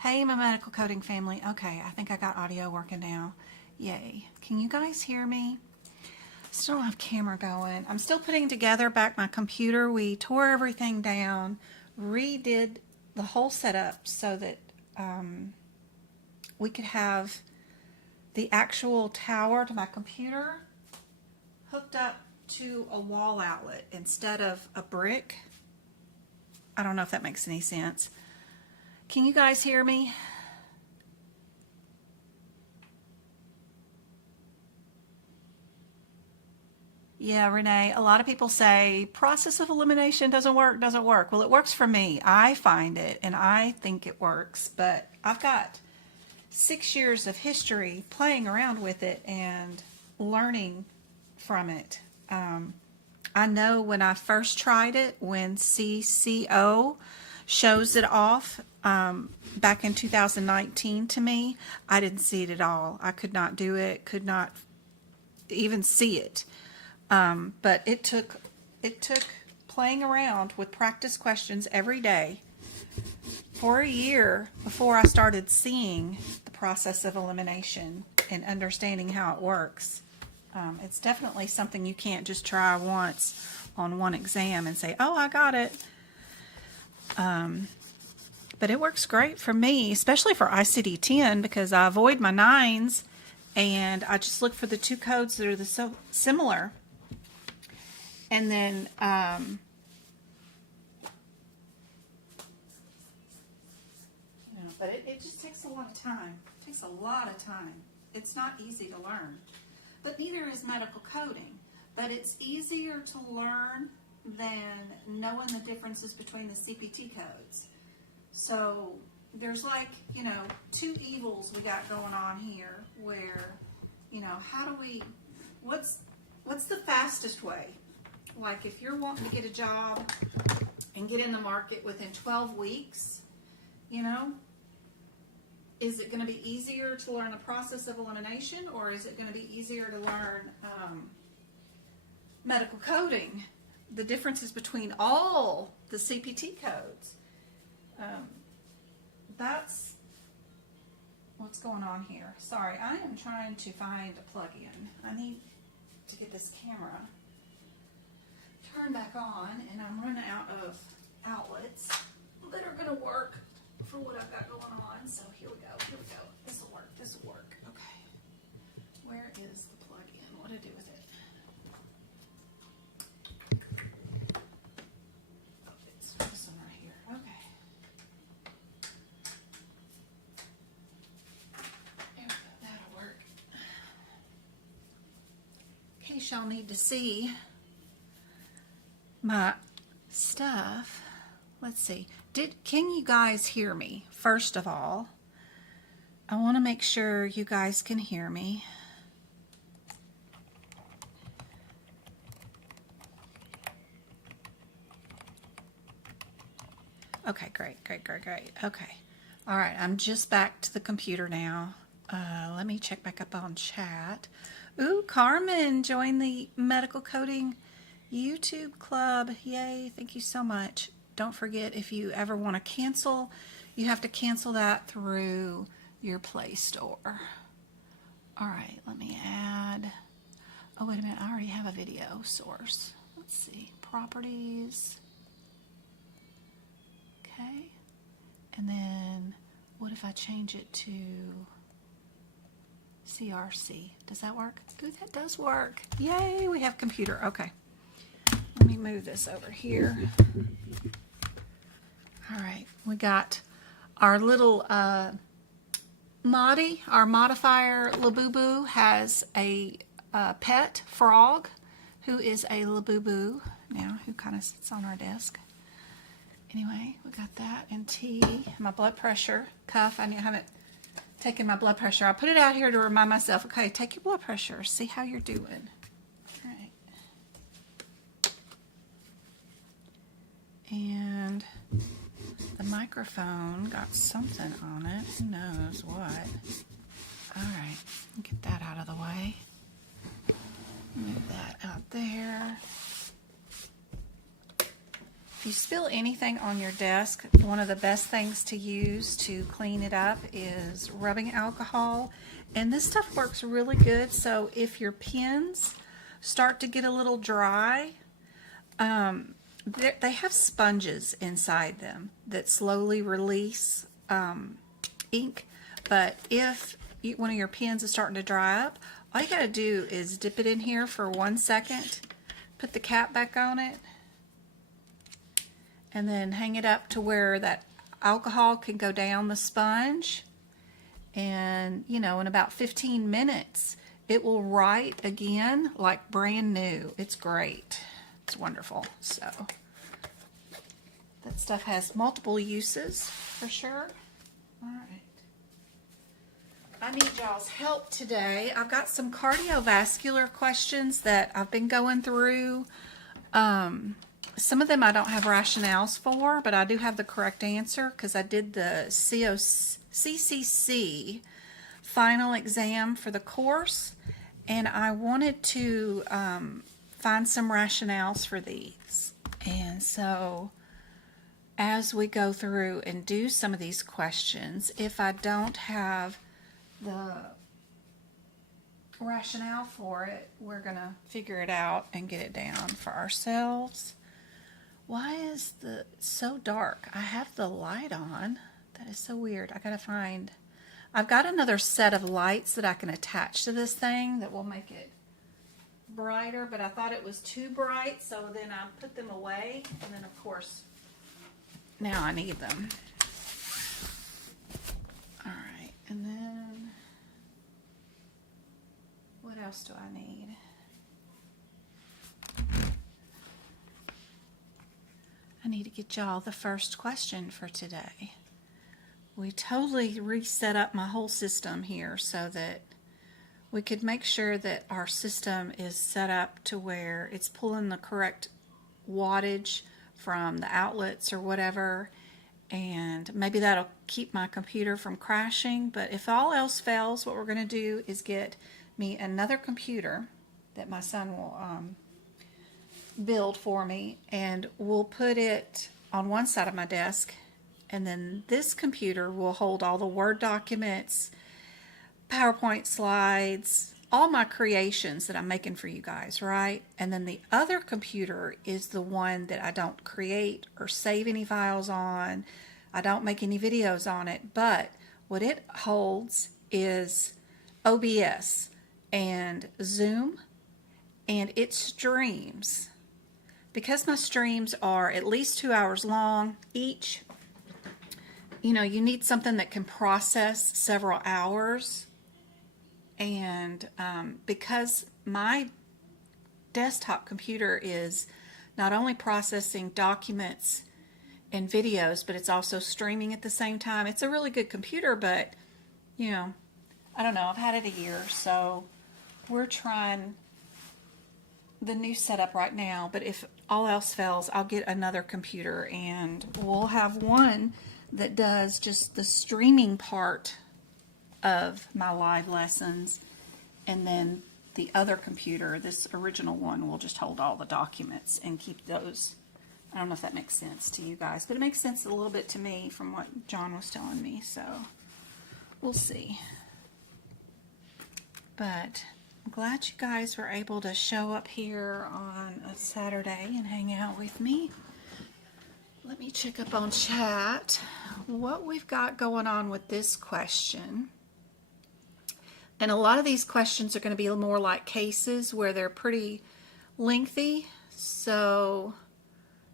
Hey, my medical coding family. Okay, I think I got audio working now. Yay. Can you guys hear me? Still don't have camera going. I'm still putting together back my computer. We tore everything down, redid the whole setup so that we could have the actual tower to my computer hooked up to a wall outlet instead of a brick. I don't know if that makes any sense. Can you guys hear me? Yeah, Renee, a lot of people say process of elimination doesn't work. Well, it works for me. I find it and I think it works, but I've got 6 years of history playing around with it and learning from it. I know when I first tried it, when CCO shows it off back in 2019 to me, I didn't see it at all. I could not do it, could not even see it. But it took playing around with practice questions every day for a year before I started seeing the process of elimination and understanding how it works. It's definitely something you can't just try once on one exam and say, oh, I got it. But it works great for me, especially for ICD-10, because I avoid my 9s and I just look for the 2 codes that are so similar. And then but it just takes a lot of time. It takes a lot of time. It's not easy to learn. But neither is medical coding. But it's easier to learn than knowing the differences between the CPT codes. So there's like, 2 evils we got going on here where, how do we, what's the fastest way? Like if you're wanting to get a job and get in the market within 12 weeks, is it going to be easier to learn the process of elimination, or is it going to be easier to learn medical coding? The differences between all the CPT codes. That's what's going on here. Sorry, I am trying to find a plug-in. I need to get this camera turned back on, and I'm running out of outlets that are going to work for what I've got going on. So here we go. This will work. Okay. Where is the plug-in? What do I do with it? Oh, it's this one right here. Okay. There we go. That'll work. In case y'all need to see my stuff. Let's see. Can you guys hear me? First of all, I want to make sure you guys can hear me. Okay, great. Okay. All right, I'm just back to the computer now. Let me check back up on chat. Ooh, Carmen joined the medical coding YouTube club. Yay, thank you so much. Don't forget, if you ever want to cancel, you have to cancel that through your Play Store. All right, let me add. Oh, wait a minute. I already have a video source. Let's see. Properties. Okay. And then what if I change it to CRC? Does that work? Ooh, that does work. Yay, we have computer. Okay. Let me move this over here. All right, we got our little Maudie, our modifier Labubu, has a pet frog who is a Labubu now, who kind of sits on our desk. Anyway, we got that, and tea, my blood pressure cuff. I haven't taken my blood pressure. I'll put it out here to remind myself, okay, take your blood pressure, see how you're doing. All right. And the microphone got something on it. Who knows what? All right, get that out of the way. Move that out there. If you spill anything on your desk, one of the best things to use to clean it up is rubbing alcohol. And this stuff works really good. So if your pens start to get a little dry, they have sponges inside them that slowly release ink. But if one of your pens is starting to dry up, all you got to do is dip it in here for 1 second, put the cap back on it, and then hang it up to where that alcohol can go down the sponge. And, you know, in about 15 minutes, it will write again like brand new. It's great. It's wonderful. So that stuff has multiple uses for sure. All right. I need y'all's help today. I've got some cardiovascular questions that I've been going through. Some of them I don't have rationales for, but I do have the correct answer because I did the CCC final exam for the course, and I wanted to find some rationales for these. And so as we go through and do some of these questions, if I don't have the rationale for it, we're going to figure it out and get it down for ourselves. Why is the so dark? I have the light on. That is so weird. I gotta find. I've got another set of lights that I can attach to this thing that will make it brighter, but I thought it was too bright, so then I put them away, and then of course now I need them. All right, and then what else do I need? I need to get y'all the first question for today. We totally reset up my whole system here so that we could make sure that our system is set up to where it's pulling the correct wattage from the outlets or whatever, and maybe that'll keep my computer from crashing. But if all else fails, what we're going to do is get me another computer that my son will build for me, and we'll put it on one side of my desk, and then this computer will hold all the Word documents, PowerPoint slides, all my creations that I'm making for you guys, right? And then the other computer is the one that I don't create or save any files on. I don't make any videos on it, but what it holds is OBS and Zoom, and it streams. Because my streams are at least 2 hours long each, you know, you need something that can process several hours. And because my desktop computer is not only processing documents and videos, but it's also streaming at the same time. It's a really good computer, but, you know, I don't know. I've had it a year, so we're trying the new setup right now, but if all else fails, I'll get another computer, and we'll have one that does just the streaming part of my live lessons, and then the other computer, this original one, will just hold all the documents and keep those. I don't know if that makes sense to you guys, but it makes sense a little bit to me from what John was telling me, so we'll see. But I'm glad you guys were able to show up here on a Saturday and hang out with me. Let me check up on chat what we've got going on with this question. And a lot of these questions are going to be more like cases where they're pretty lengthy, so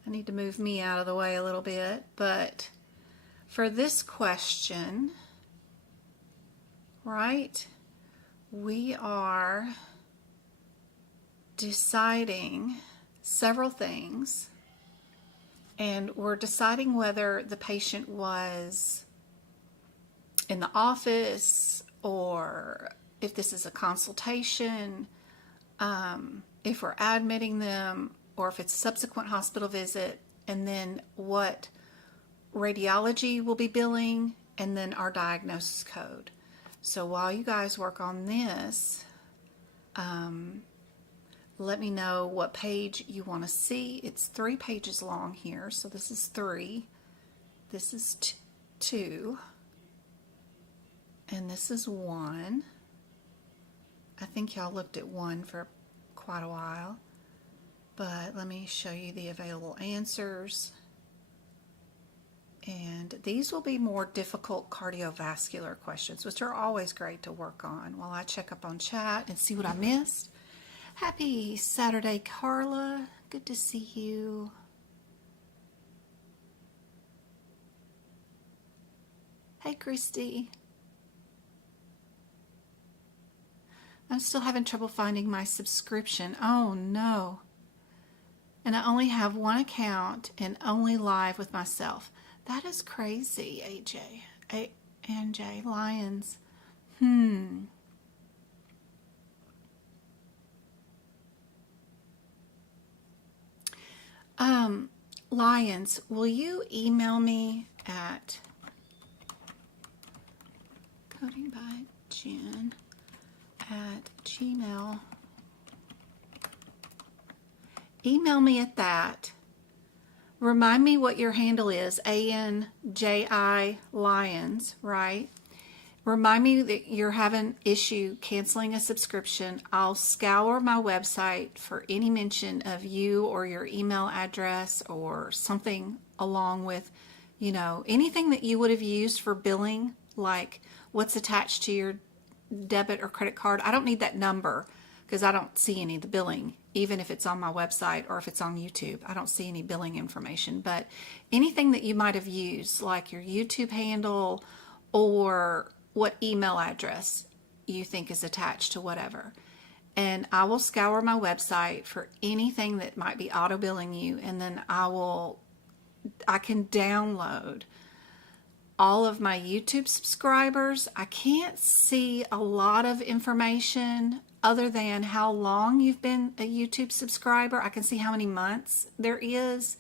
I need to move me out of the way a little bit. But for this question, right, we are deciding several things, and we're deciding whether the patient was in the office or if this is a consultation, if we're admitting them, or if it's a subsequent hospital visit, and then what radiology will be billing, and then our diagnosis code. So while you guys work on this, let me know what page you want to see. It's 3 pages long here, so this is 3, this is 2, and this is 1. I think y'all looked at 1 for quite a while, but let me show you the available answers. And these will be more difficult cardiovascular questions, which are always great to work on while I check up on chat and see what I missed. Happy Saturday, Carla. Good to see you. Hey, Christy. I'm still having trouble finding my subscription. Oh, no. And I only have 1 account and only live with myself. That is crazy, AJ. AJ Lyons. Lyons, will you email me at codingbyjen@gmail. Email me at that. Remind me what your handle is, ANJI Lyons, right? Remind me that you're having issue canceling a subscription. I'll scour my website for any mention of you or your email address or something along with, you know, anything that you would have used for billing, like what's attached to your debit or credit card. I don't need that number because I don't see any of the billing, even if it's on my website or if it's on YouTube. I don't see any billing information, but anything that you might have used, like your YouTube handle or what email address you think is attached to whatever. And I will scour my website for anything that might be auto billing you, and then I can download all of my YouTube subscribers. I can't see a lot of information other than how long you've been a YouTube subscriber. I can see how many months there is,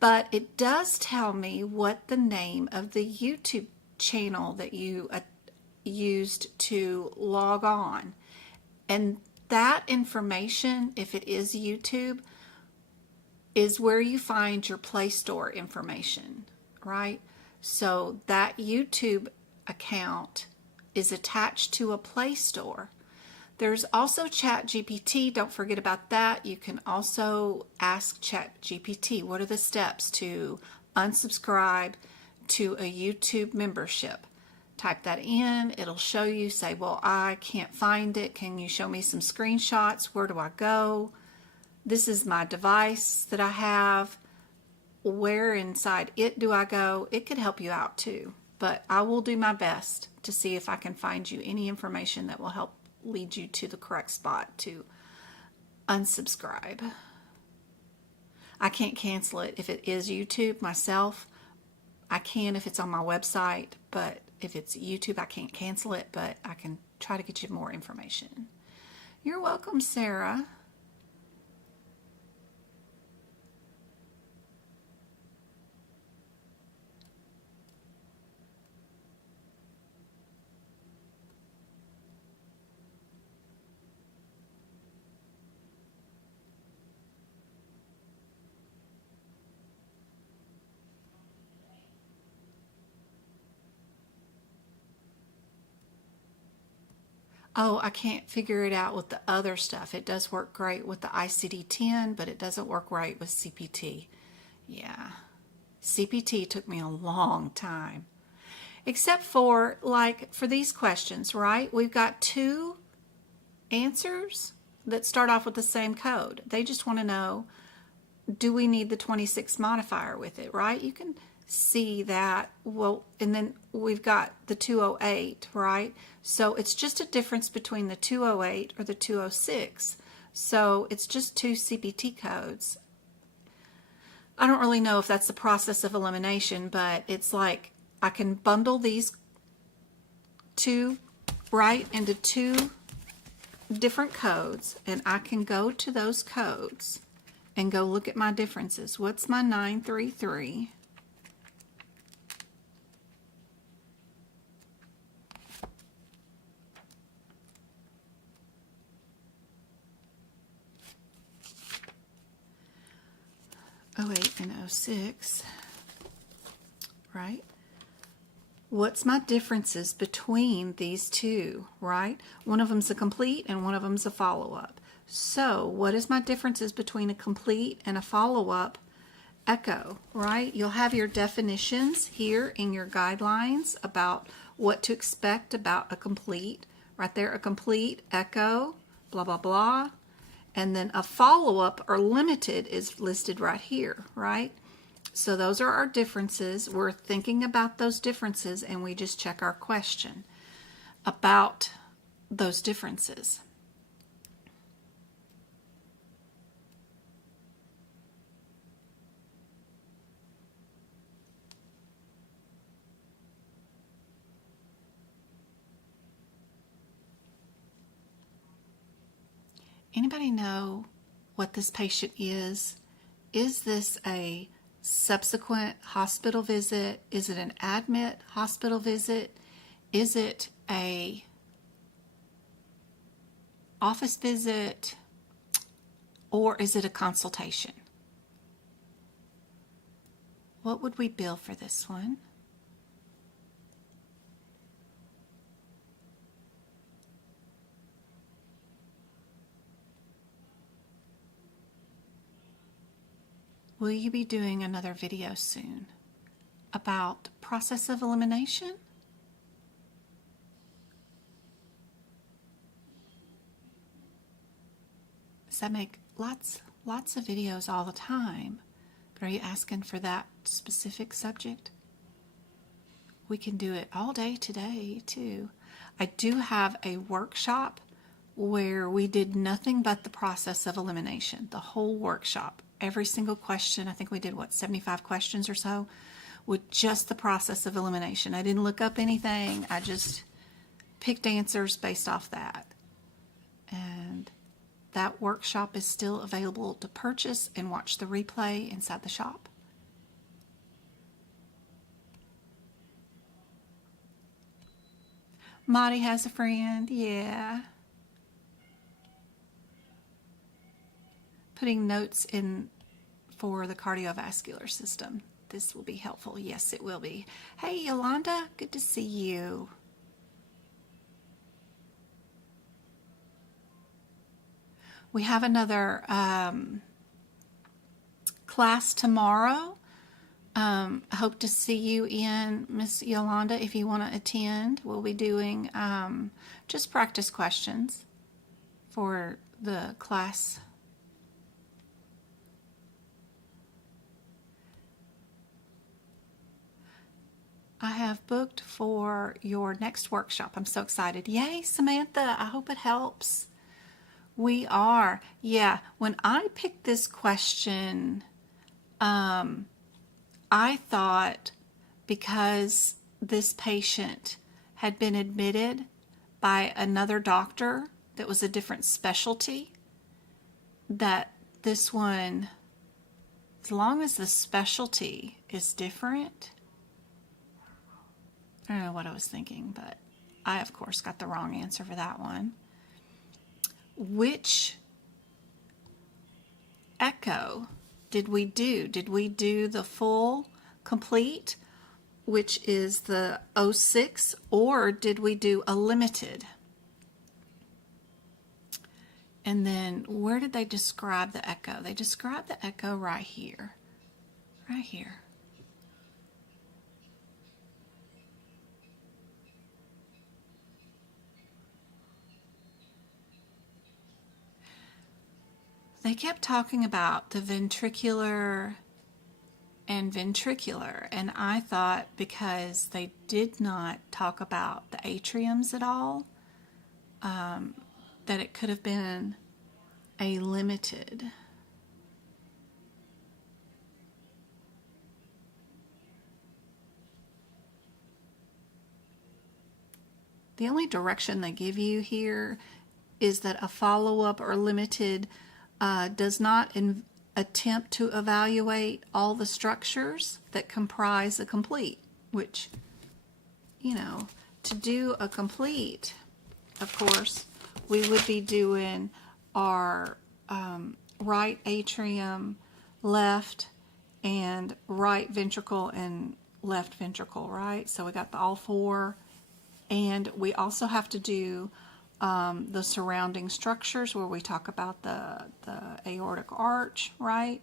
but it does tell me what the name of the YouTube channel that you used to log on. And that information, if it is YouTube, is where you find your Play Store information, right? So that YouTube account is attached to a Play Store. There's also ChatGPT. Don't forget about that. You can also ask ChatGPT, what are the steps to unsubscribe to a YouTube membership? Type that in. It'll show you, say, well, I can't find it. Can you show me some screenshots? Where do I go? This is my device that I have. Where inside it do I go? It could help you out too, but I will do my best to see if I can find you any information that will help lead you to the correct spot to unsubscribe. I can't cancel it if it is YouTube myself. I can if it's on my website, but if it's YouTube, I can't cancel it, but I can try to get you more information. You're welcome, Sarah. Oh, I can't figure it out with the other stuff. It does work great with the ICD-10, but it doesn't work right with CPT. Yeah. CPT took me a long time. Except for, like, for these questions, right? We've got 2 answers that start off with the same code. They just want to know, do we need the 26 modifier with it, right? You can see that. Well, and then we've got the 208, right? So it's just a difference between the 208 or the 206. So it's just 2 CPT codes. I don't really know if that's the process of elimination, but it's like I can bundle these 2 right into 2 different codes, and I can go to those codes and go look at my differences. What's my 933? 08 and 06, right? What's my differences between these two, right? One of them's a complete and one of them's a follow-up. So what is my differences between a complete and a follow-up echo, right? You'll have your definitions here in your guidelines about what to expect about a complete. Right there, a complete, echo, blah, blah, blah. And then a follow-up or limited is listed right here, right? So those are our differences. We're thinking about those differences, and we just check our question about those differences. Anybody know what this patient is? Is this a subsequent hospital visit? Is it an admit hospital visit? Is it a office visit? Or is it a consultation? What would we bill for this one? Will you be doing another video soon about process of elimination? Does that make lots of videos all the time? But are you asking for that specific subject? We can do it all day today too. I do have a workshop where we did nothing but the process of elimination, the whole workshop. Every single question, I think we did, 75 questions or so, with just the process of elimination. I didn't look up anything. I just picked answers based off that. And that workshop is still available to purchase and watch the replay inside the shop. Marty has a friend, yeah. Putting notes in for the cardiovascular system. This will be helpful. Yes, it will be. Hey, Yolanda, good to see you. We have another class tomorrow. I hope to see you in, Miss Yolanda, if you want to attend. We'll be doing just practice questions for the class. I have booked for your next workshop. I'm so excited. Yay, Samantha. I hope it helps. We are. Yeah, when I picked this question, I thought because this patient had been admitted by another doctor that was a different specialty, that this one, as long as the specialty is different, I don't know what I was thinking, but I, of course, got the wrong answer for that one. Which echo did we do? Did we do the full complete, which is the 06, or did we do a limited? And then where did they describe the echo? They described the echo right here. Right here. They kept talking about the ventricular and ventricular, and I thought because they did not talk about the atriums at all, that it could have been a limited. The only direction they give you here is that a follow-up or limited does not attempt to evaluate all the structures that comprise a complete, which, you know, to do a complete, of course, we would be doing our right atrium, left and right ventricle and left ventricle, right? So we got all four. And we also have to do the surrounding structures where we talk about the aortic arch, right?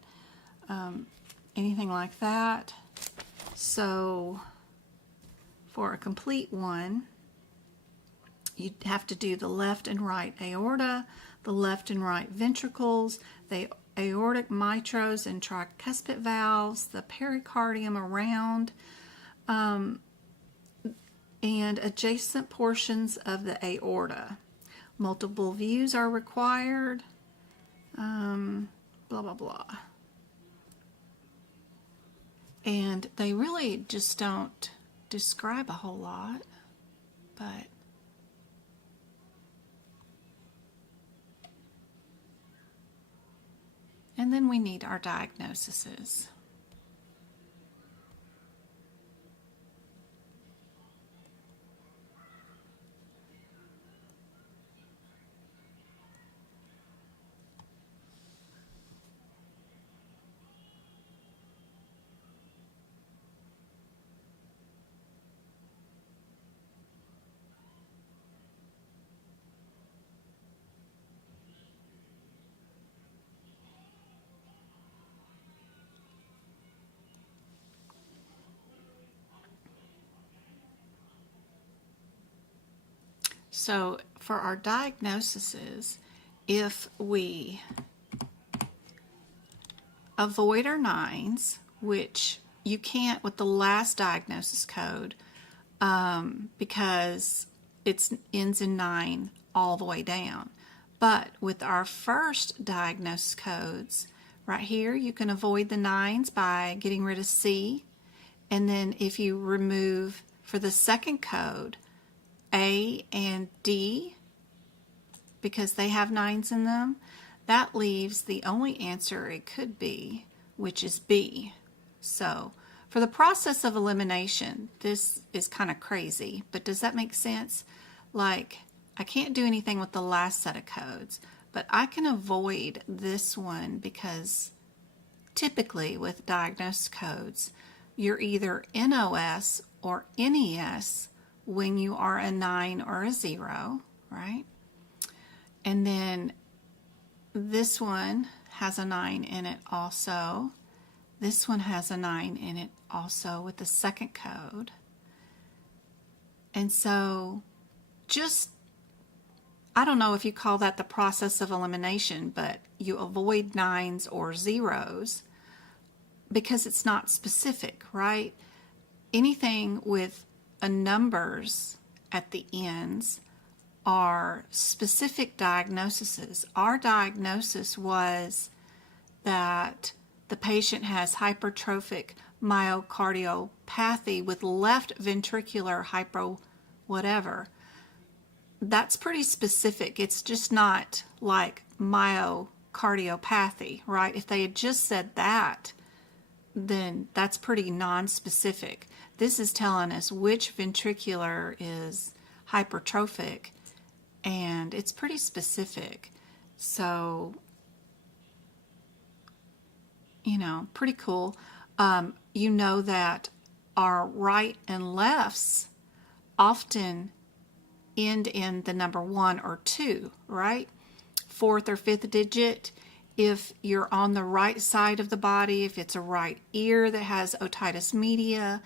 Anything like that. So for a complete one, you have to do the left and right aorta, the left and right ventricles, the aortic mitros and tricuspid valves, the pericardium around, and adjacent portions of the aorta. Multiple views are required, blah, blah, blah. And they really just don't describe a whole lot, but and then we need our diagnoses. So for our diagnoses, if we avoid our nines, which you can't with the last diagnosis code because it ends in 9 all the way down. But with our first diagnosis codes, right here, you can avoid the 9s by getting rid of C. And then if you remove, for the second code, A and D, because they have 9s in them, that leaves the only answer it could be, which is B. So for the process of elimination, this is kind of crazy, but does that make sense? Like, I can't do anything with the last set of codes, but I can avoid this one because typically with diagnosis codes, you're either NOS or NES when you are a 9 or a 0, right? And then this one has a 9 in it also. This one has a 9 in it also with the second code. And so just, I don't know if you call that the process of elimination, but you avoid 9s or 0s because it's not specific, right? Anything with a numbers at the ends are specific diagnoses. Our diagnosis was that the patient has hypertrophic myocardiopathy with left ventricular hypo whatever. That's pretty specific. It's just not like myocardiopathy, right? If they had just said that, then that's pretty non-specific. This is telling us which ventricular is hypertrophic, and it's pretty specific. So, you know, pretty cool. You know that our right and lefts often end in the number 1 or 2, right? 4th or 5th digit. If you're on the right side of the body, if it's a right ear that has otitis media,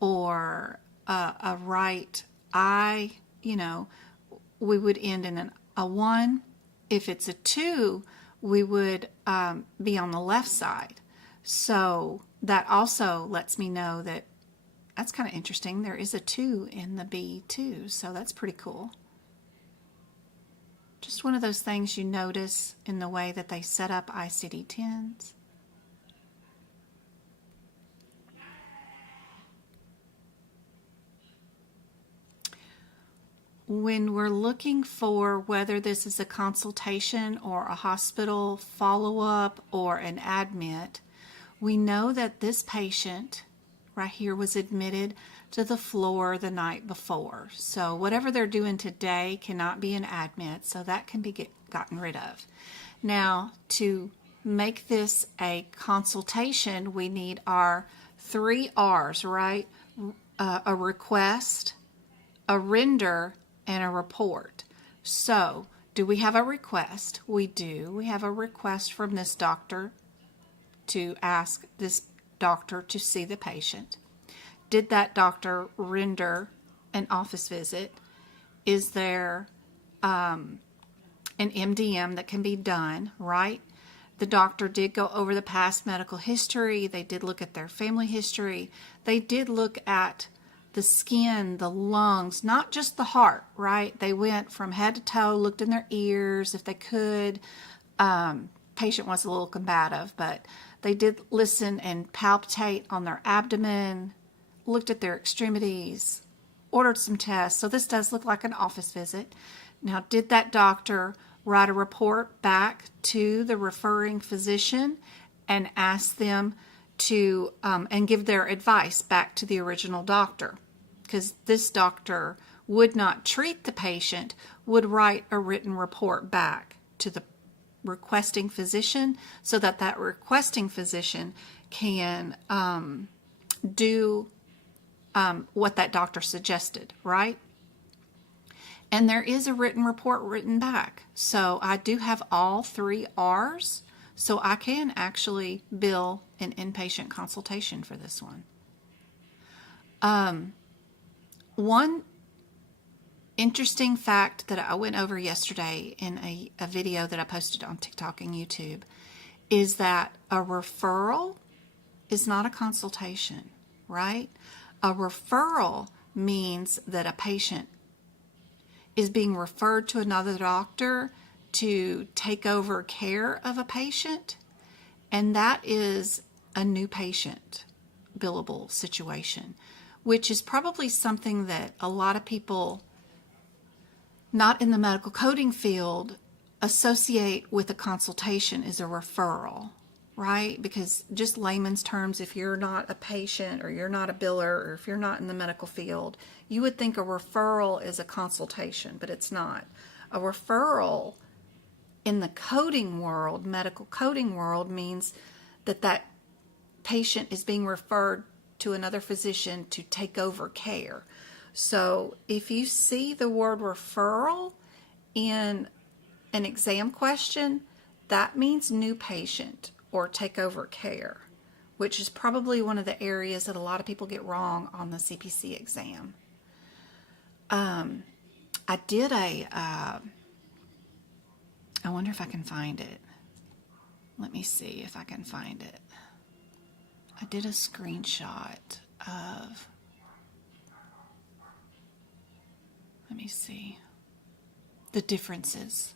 or a right eye, you know, we would end in a 1. If it's a 2, we would be on the left side. So that also lets me know that that's kind of interesting. There is a 2 in the B too, so that's pretty cool. Just one of those things you notice in the way that they set up ICD-10s. When we're looking for whether this is a consultation or a hospital follow-up or an admit, we know that this patient right here was admitted to the floor the night before. So whatever they're doing today cannot be an admit, so that can be gotten rid of. Now, to make this a consultation, we need our 3 R's, right? A request, a render, and a report. So, do we have a request? We do. We have a request from this doctor to ask this doctor to see the patient. Did that doctor render an office visit? Is there an MDM that can be done, right? The doctor did go over the past medical history. They did look at their family history. They did look at the skin, the lungs, not just the heart, right? They went from head to toe, looked in their ears if they could. Patient was a little combative, but they did listen and palpitate on their abdomen, looked at their extremities, ordered some tests. So this does look like an office visit. Now, did that doctor write a report back to the referring physician and ask them to, and give their advice back to the original doctor? Because this doctor would not treat the patient, would write a written report back to the requesting physician so that that requesting physician can do what that doctor suggested, right? And there is a written report written back. So I do have all 3 R's, so I can actually bill an inpatient consultation for this one. One interesting fact that I went over yesterday in a video that I posted on TikTok and YouTube is that a referral is not a consultation, right? A referral means that a patient is being referred to another doctor to take over care of a patient, and that is a new patient billable situation, which is probably something that a lot of people not in the medical coding field associate with a consultation is a referral, right? Because just layman's terms, if you're not a patient or you're not a biller or if you're not in the medical field, you would think a referral is a consultation, but it's not. A referral in the coding world, medical coding world, means that that patient is being referred to another physician to take over care. So if you see the word referral in an exam question, that means new patient or take over care, which is probably one of the areas that a lot of people get wrong on the CPC exam. I did I wonder if I can find it. Let me see if I can find it. I did a screenshot of, let me see, the differences.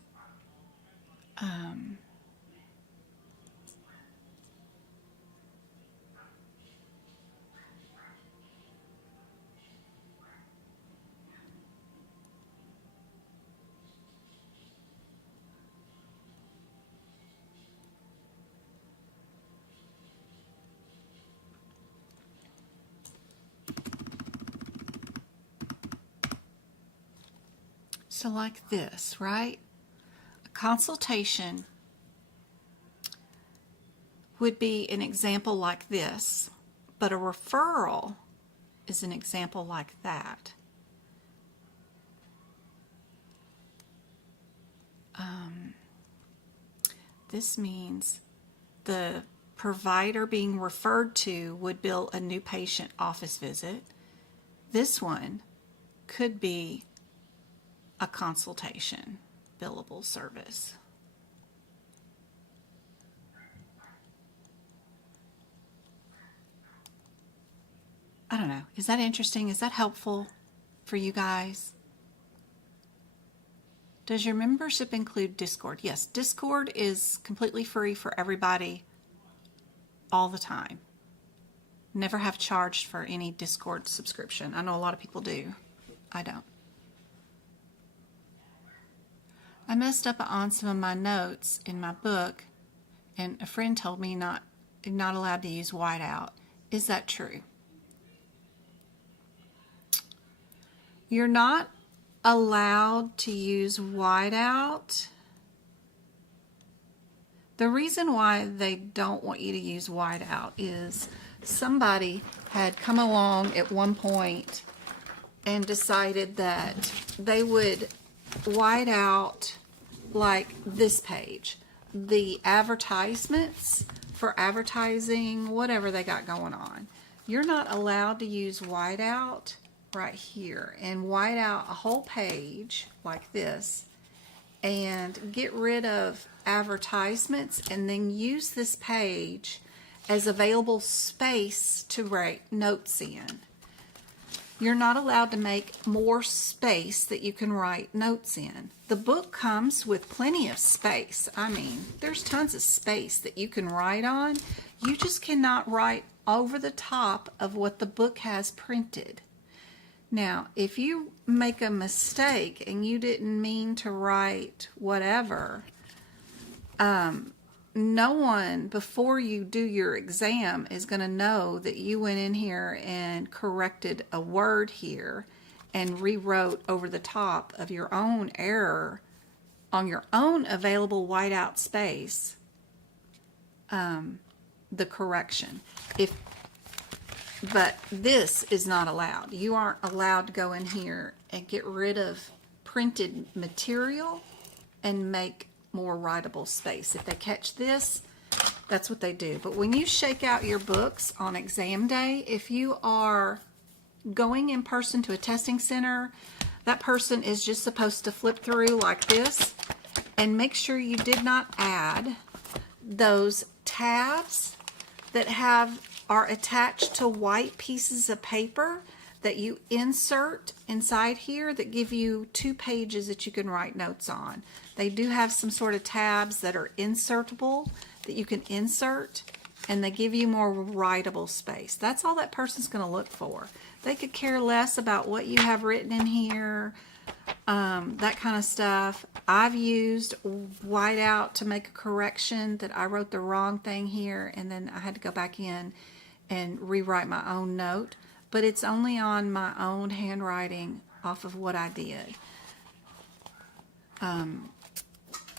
So like this, right? A consultation would be an example like this, but a referral is an example like that. This means the provider being referred to would bill a new patient office visit. This one could be a consultation billable service. I don't know. Is that interesting? Is that helpful for you guys? Does your membership include Discord? Yes, Discord is completely free for everybody all the time. Never have charged for any Discord subscription. I know a lot of people do. I don't. I messed up on some of my notes in my book, and a friend told me you're not allowed to use whiteout. Is that true? You're not allowed to use whiteout, The reason why they don't want you to use whiteout is somebody had come along at one point and decided that they would white out like this page, the advertisements for advertising, whatever they got going on. You're not allowed to use whiteout right here and white out a whole page like this and get rid of advertisements and then use this page as available space to write notes in. You're not allowed to make more space that you can write notes in. The book comes with plenty of space. I mean, there's tons of space that you can write on. You just cannot write over the top of what the book has printed. Now, if you make a mistake and you didn't mean to write whatever, no one before you do your exam is going to know that you went in here and corrected a word here and rewrote over the top of your own error on your own available whiteout space the correction. But this is not allowed. You aren't allowed to go in here and get rid of printed material and make more writable space. If they catch this, that's what they do. But when you shake out your books on exam day, if you are going in person to a testing center, that person is just supposed to flip through like this and make sure you did not add those tabs that are attached to white pieces of paper that you insert inside here that give you 2 pages that you can write notes on. They do have some sort of tabs that are insertable that you can insert, and they give you more writable space. That's all that person's going to look for. They could care less about what you have written in here, that kind of stuff. I've used whiteout to make a correction that I wrote the wrong thing here, and then I had to go back in and rewrite my own note. But it's only on my own handwriting off of what I did. And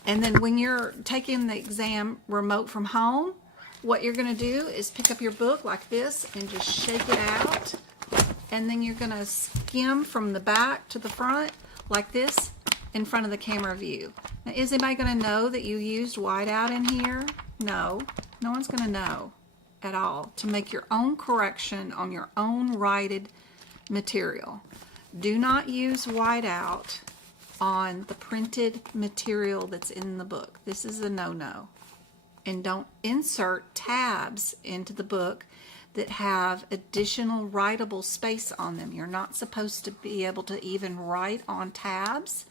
then when you're taking the exam remote from home, what you're going to do is pick up your book like this and just shake it out. And then you're going to skim from the back to the front like this in front of the camera view. Now, is anybody going to know that you used whiteout in here? No. No one's going to know at all to make your own correction on your own writed material. Do not use whiteout on the printed material that's in the book. This is a no-no. And don't insert tabs into the book that have additional writable space on them. You're not supposed to be able to even write on tabs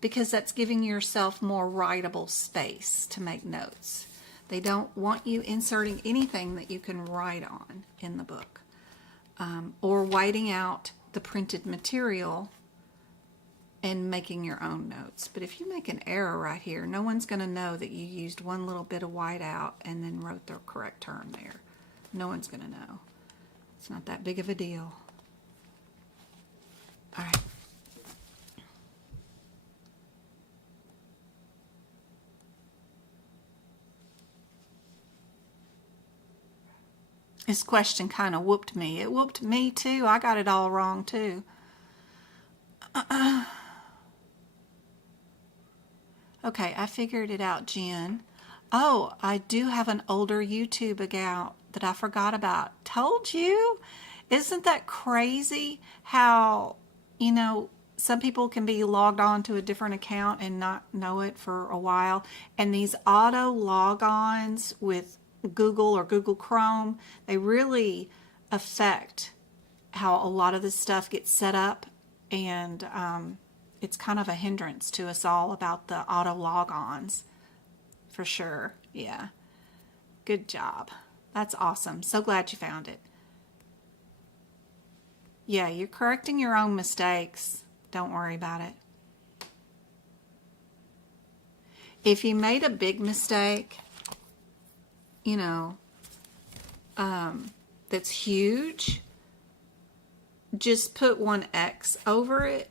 because that's giving yourself more writable space to make notes. They don't want you inserting anything that you can write on in the book, or whiting out the printed material and making your own notes. But if you make an error right here, no one's going to know that you used one little bit of whiteout and then wrote the correct term there. No one's going to know. It's not that big of a deal. All right. This question kind of whooped me. It whooped me too. I got it all wrong too. Okay, I figured it out, Jen. Oh, I do have an older YouTube account that I forgot about. Told you? Isn't that crazy how, you know, some people can be logged on to a different account and not know it for a while. And these auto log-ons with Google or Google Chrome, they really affect how a lot of this stuff gets set up, and it's kind of a hindrance to us all about the auto log-ons, for sure. Yeah, good job. That's awesome. So glad you found it. Yeah, you're correcting your own mistakes. Don't worry about it. If you made a big mistake, you know, that's huge, just put one X over it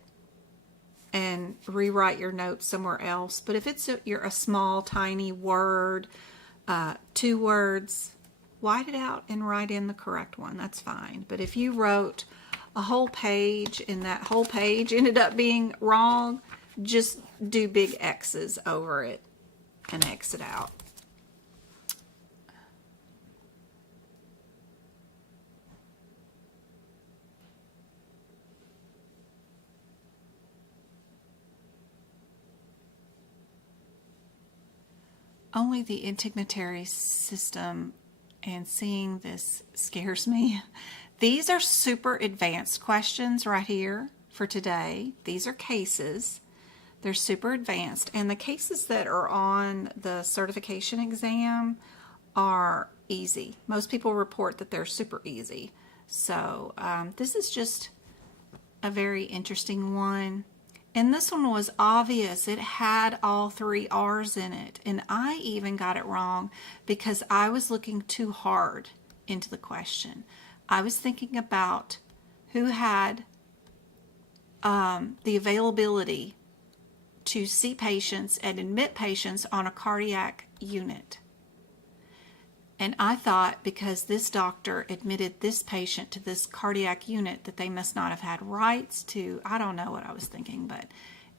and rewrite your notes somewhere else. But if it's a small, tiny word, 2 words, white it out and write in the correct one. That's fine. But if you wrote a whole page and that whole page ended up being wrong, just do big X's over it and X it out. Only the integumentary system, and seeing this scares me. These are super advanced questions right here for today. These are cases. They're super advanced, and the cases that are on the certification exam are easy. Most people report that they're super easy. So this is just a very interesting one. And this one was obvious. It had all 3 R's in it. And I even got it wrong because I was looking too hard into the question. I was thinking about who had the availability to see patients and admit patients on a cardiac unit. And I thought because this doctor admitted this patient to this cardiac unit that they must not have had rights to, I don't know what I was thinking, but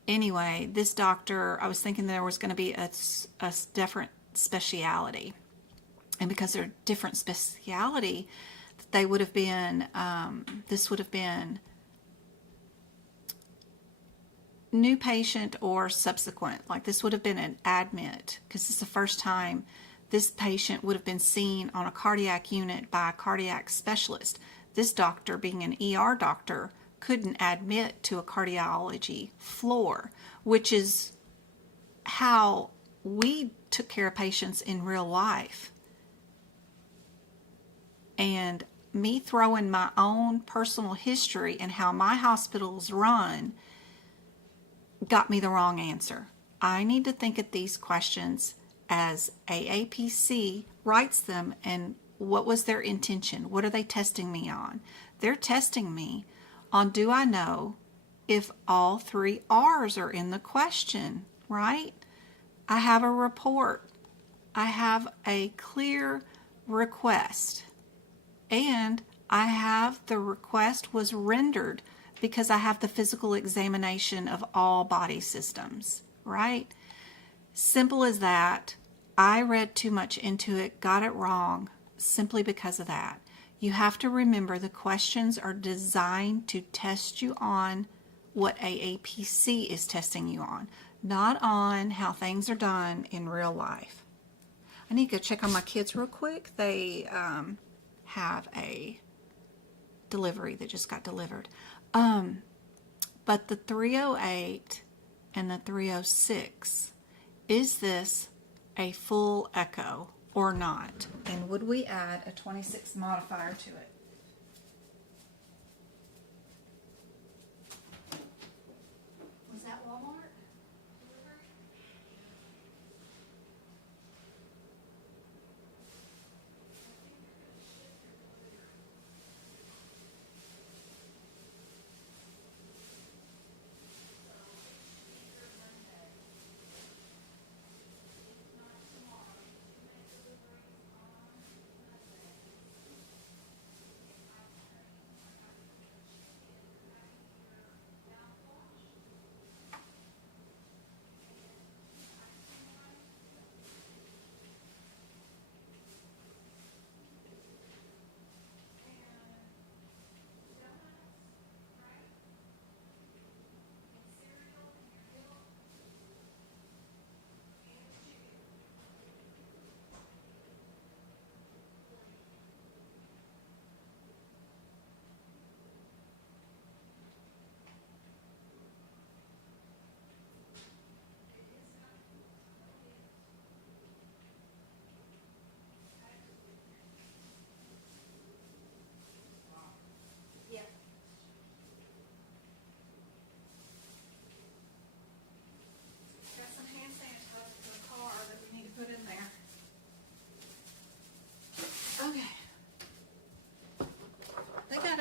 anyway, this doctor, I was thinking there was going to be a different speciality. And because they're different speciality, they would have been, this would have been new patient or subsequent. Like this would have been an admit because it's the first time this patient would have been seen on a cardiac unit by a cardiac specialist. This doctor, being an ER doctor, couldn't admit to a cardiology floor, which is how we took care of patients in real life. And me throwing my own personal history and how my hospitals run got me the wrong answer. I need to think of these questions as AAPC writes them, and what was their intention? What are they testing me on? They're testing me on, do I know if all 3 R's are in the question, right? I have a report. I have a clear request. And I have the request was rendered because I have the physical examination of all body systems, right? Simple as that. I read too much into it, got it wrong, simply because of that. You have to remember the questions are designed to test you on what AAPC is testing you on, not on how things are done in real life. I need to go check on my kids real quick. They have a delivery that just got delivered. But the 308 and the 306, is this a full echo or not? And would we add a 26 modifier to it? Was that Walmart?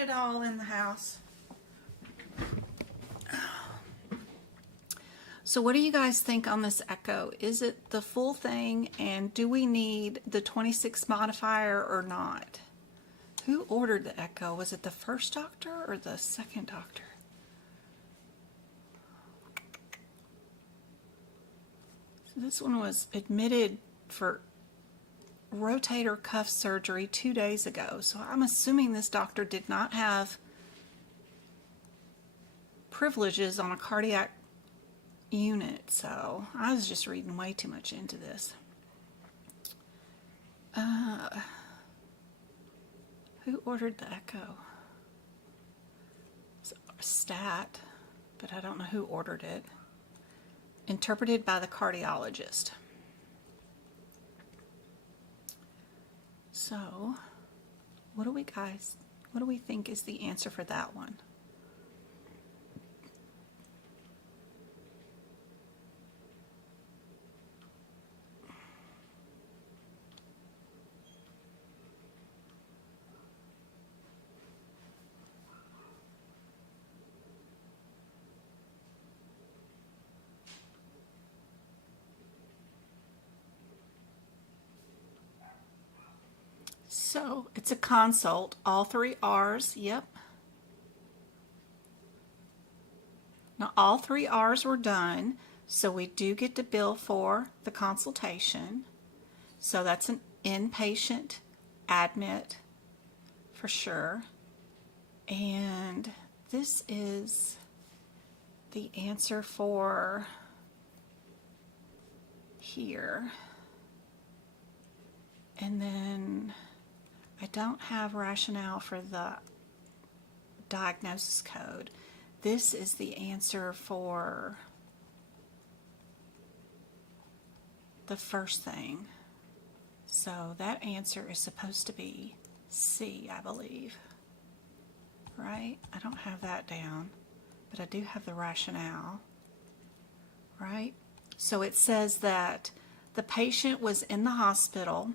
It all in the house. So what do you guys think on this echo? Is it the full thing, and do we need the 26 modifier or not? Who ordered the echo? Was it the first doctor or the second doctor? So this one was admitted for rotator cuff surgery 2 days ago. So I'm assuming this doctor did not have privileges on a cardiac unit. So I was just reading way too much into this. Who ordered the echo? It's a stat, but I don't know who ordered it. Interpreted by the cardiologist. So, what do we think is the answer for that one? So it's a consult, all 3 R's, yep. Now all 3 R's were done, so we do get to bill for the consultation. So that's an inpatient admit for sure. And this is the answer for here. And then I don't have rationale for the diagnosis code. This is the answer for the first thing. So that answer is supposed to be C, I believe. Right? I don't have that down, but I do have the rationale. Right? So it says that the patient was in the hospital.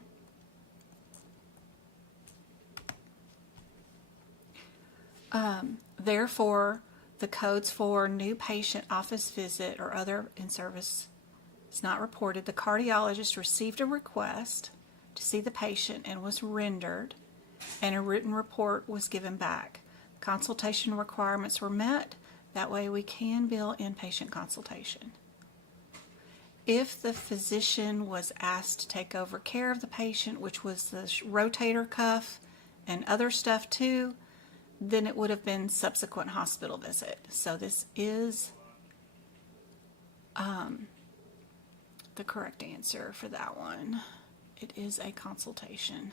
Therefore, the codes for new patient office visit or other in-service is not reported. The cardiologist received a request to see the patient and was rendered, and a written report was given back. Consultation requirements were met. That way we can bill inpatient consultation. If the physician was asked to take over care of the patient, which was the rotator cuff and other stuff too, then it would have been subsequent hospital visit. So this is the correct answer for that one. It is a consultation.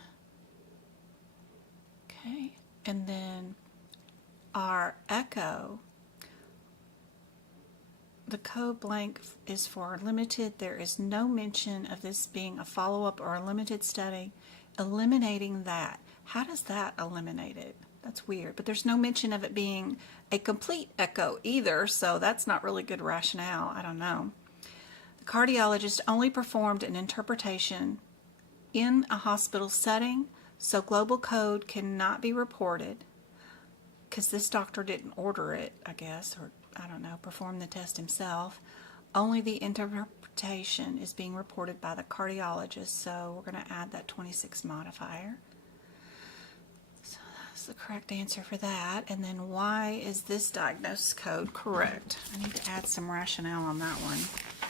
Okay, and then our echo, the code blank is for limited. There is no mention of this being a follow-up or a limited study. Eliminating that. How does that eliminate it? That's weird, but there's no mention of it being a complete echo either, so that's not really good rationale. I don't know. The cardiologist only performed an interpretation in a hospital setting, so global code cannot be reported because this doctor didn't order it, I guess, or I don't know, perform the test himself. Only the interpretation is being reported by the cardiologist, so we're going to add that 26 modifier. The correct answer for that. And then why is this diagnosis code correct? I need to add some rationale on that one,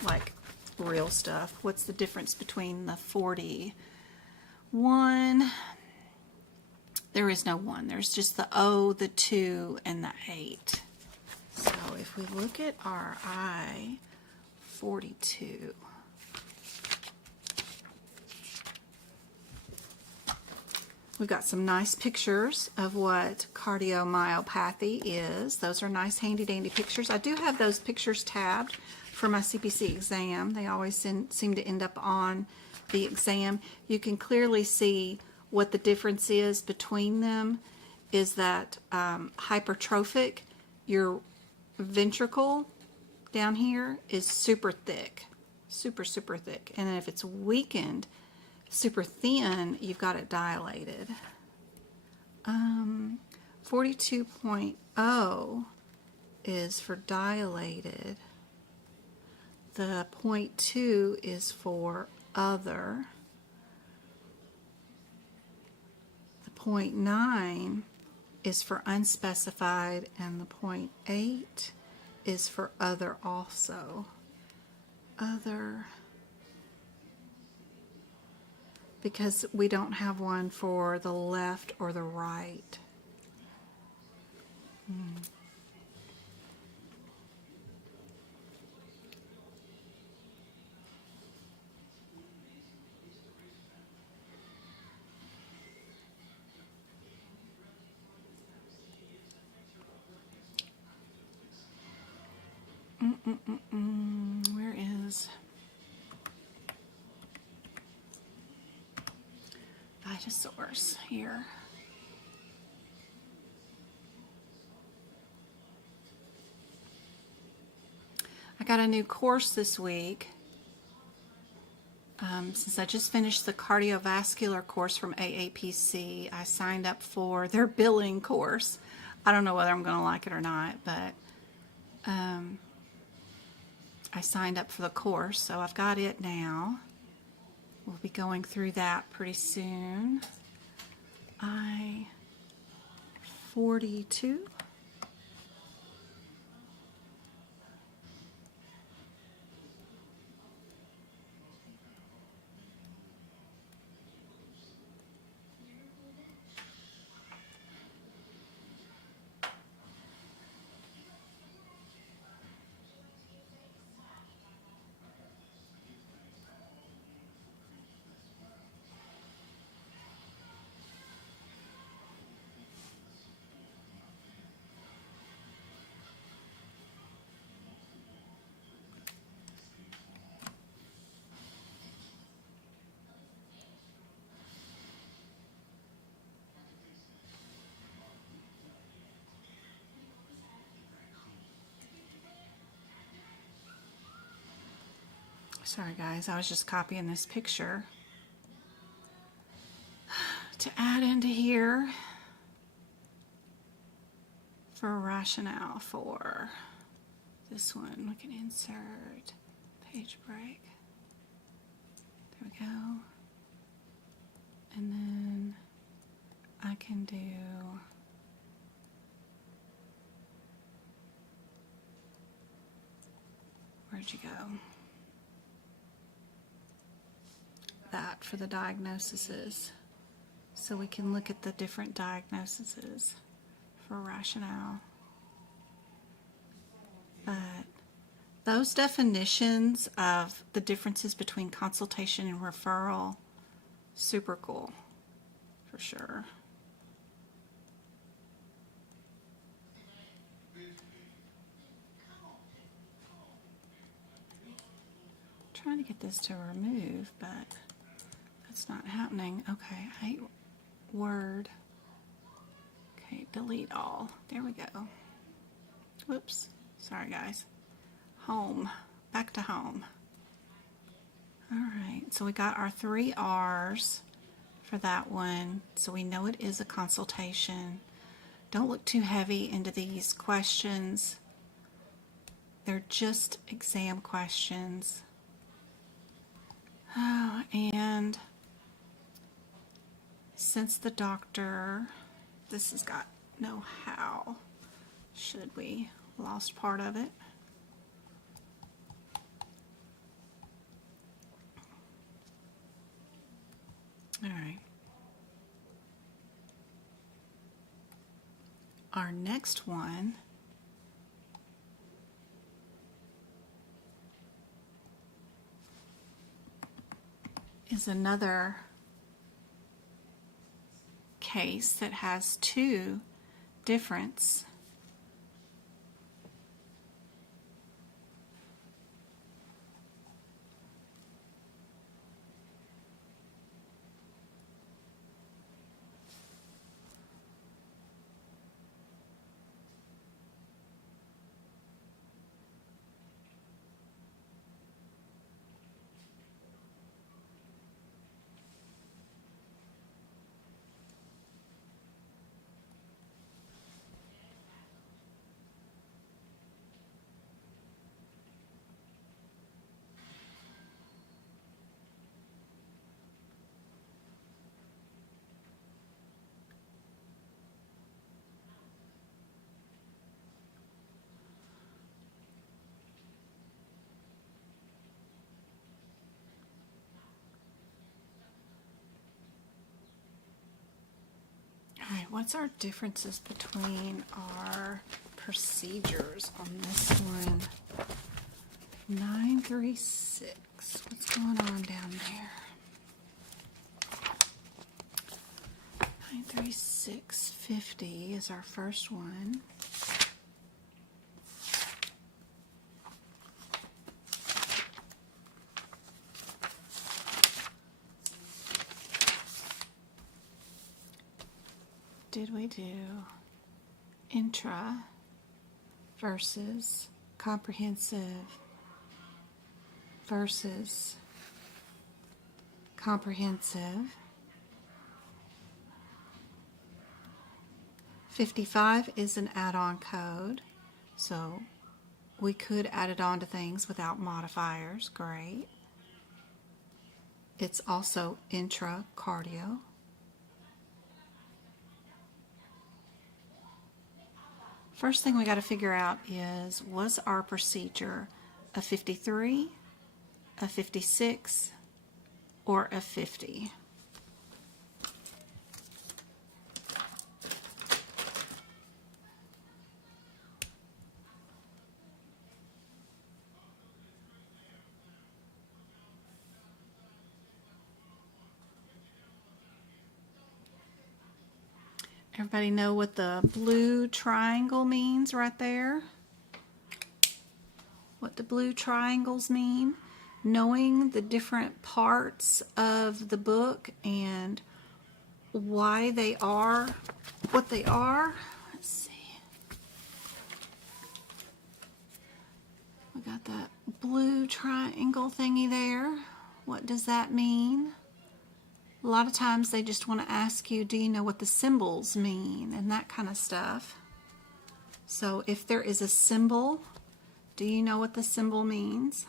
like real stuff. What's the difference between the 41? There is no 1. There's just the O, the 2, and the 8. So if we look at our I-42, we've got some nice pictures of what cardiomyopathy is. Those are nice handy dandy pictures. I do have those pictures tabbed for my CPC exam. They always seem to end up on the exam. You can clearly see what the difference is between them is that hypertrophic, your ventricle down here is super thick, super thick. And then if it's weakened, super thin, you've got it dilated. 42.0 is for dilated. The point 2 is for other. The point 9 is for unspecified, and the point 8 is for other also. Other, because we don't have one for the left or the right. Where is Vitasource here? I got a new course this week. Since I just finished the Cardiovascular course from AAPC, I signed up for their billing course. I don't know whether I'm going to like it or not, but I signed up for the course, so I've got it now. We'll be going through that pretty soon. I-42. Sorry guys, I was just copying this picture to add into here for a rationale for this one. We can insert page break. There we go. And then I can do where'd you go? That for the diagnoses. So we can look at the different diagnoses for rationale. But those definitions of the differences between consultation and referral, super cool, for sure. Trying to get this to remove, but that's not happening. Okay, I hate Word. Okay, delete all. There we go. Whoops. Sorry, guys. Home. Back to home. All right, so we got our 3 R's for that one. So we know it is a consultation. Don't look too heavy into these questions. They're just exam questions. Oh, and since the doctor, this has got no how, should we? Lost part of it. All right. Our next one is another case that has 2 difference. what's our differences between our procedures on this one? 936. What's going on down there? 93650 is our first one. Did we do intra versus comprehensive versus comprehensive? 55 is an add-on code, so we could add it on to things without modifiers. Great. It's also intra-cardio. First thing we got to figure out is, was our procedure a 53, a 56, or a 50? Everybody know what the blue triangle means right there? What the blue triangles mean? Knowing the different parts of the book and why they are what they are. Let's see. We got that blue triangle thingy there. What does that mean? A lot of times they just want to ask you, do you know what the symbols mean, and that kind of stuff. So if there is a symbol, do you know what the symbol means?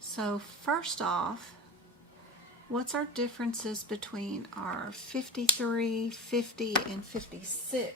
So first off, what's our differences between our 53, 50, and 56?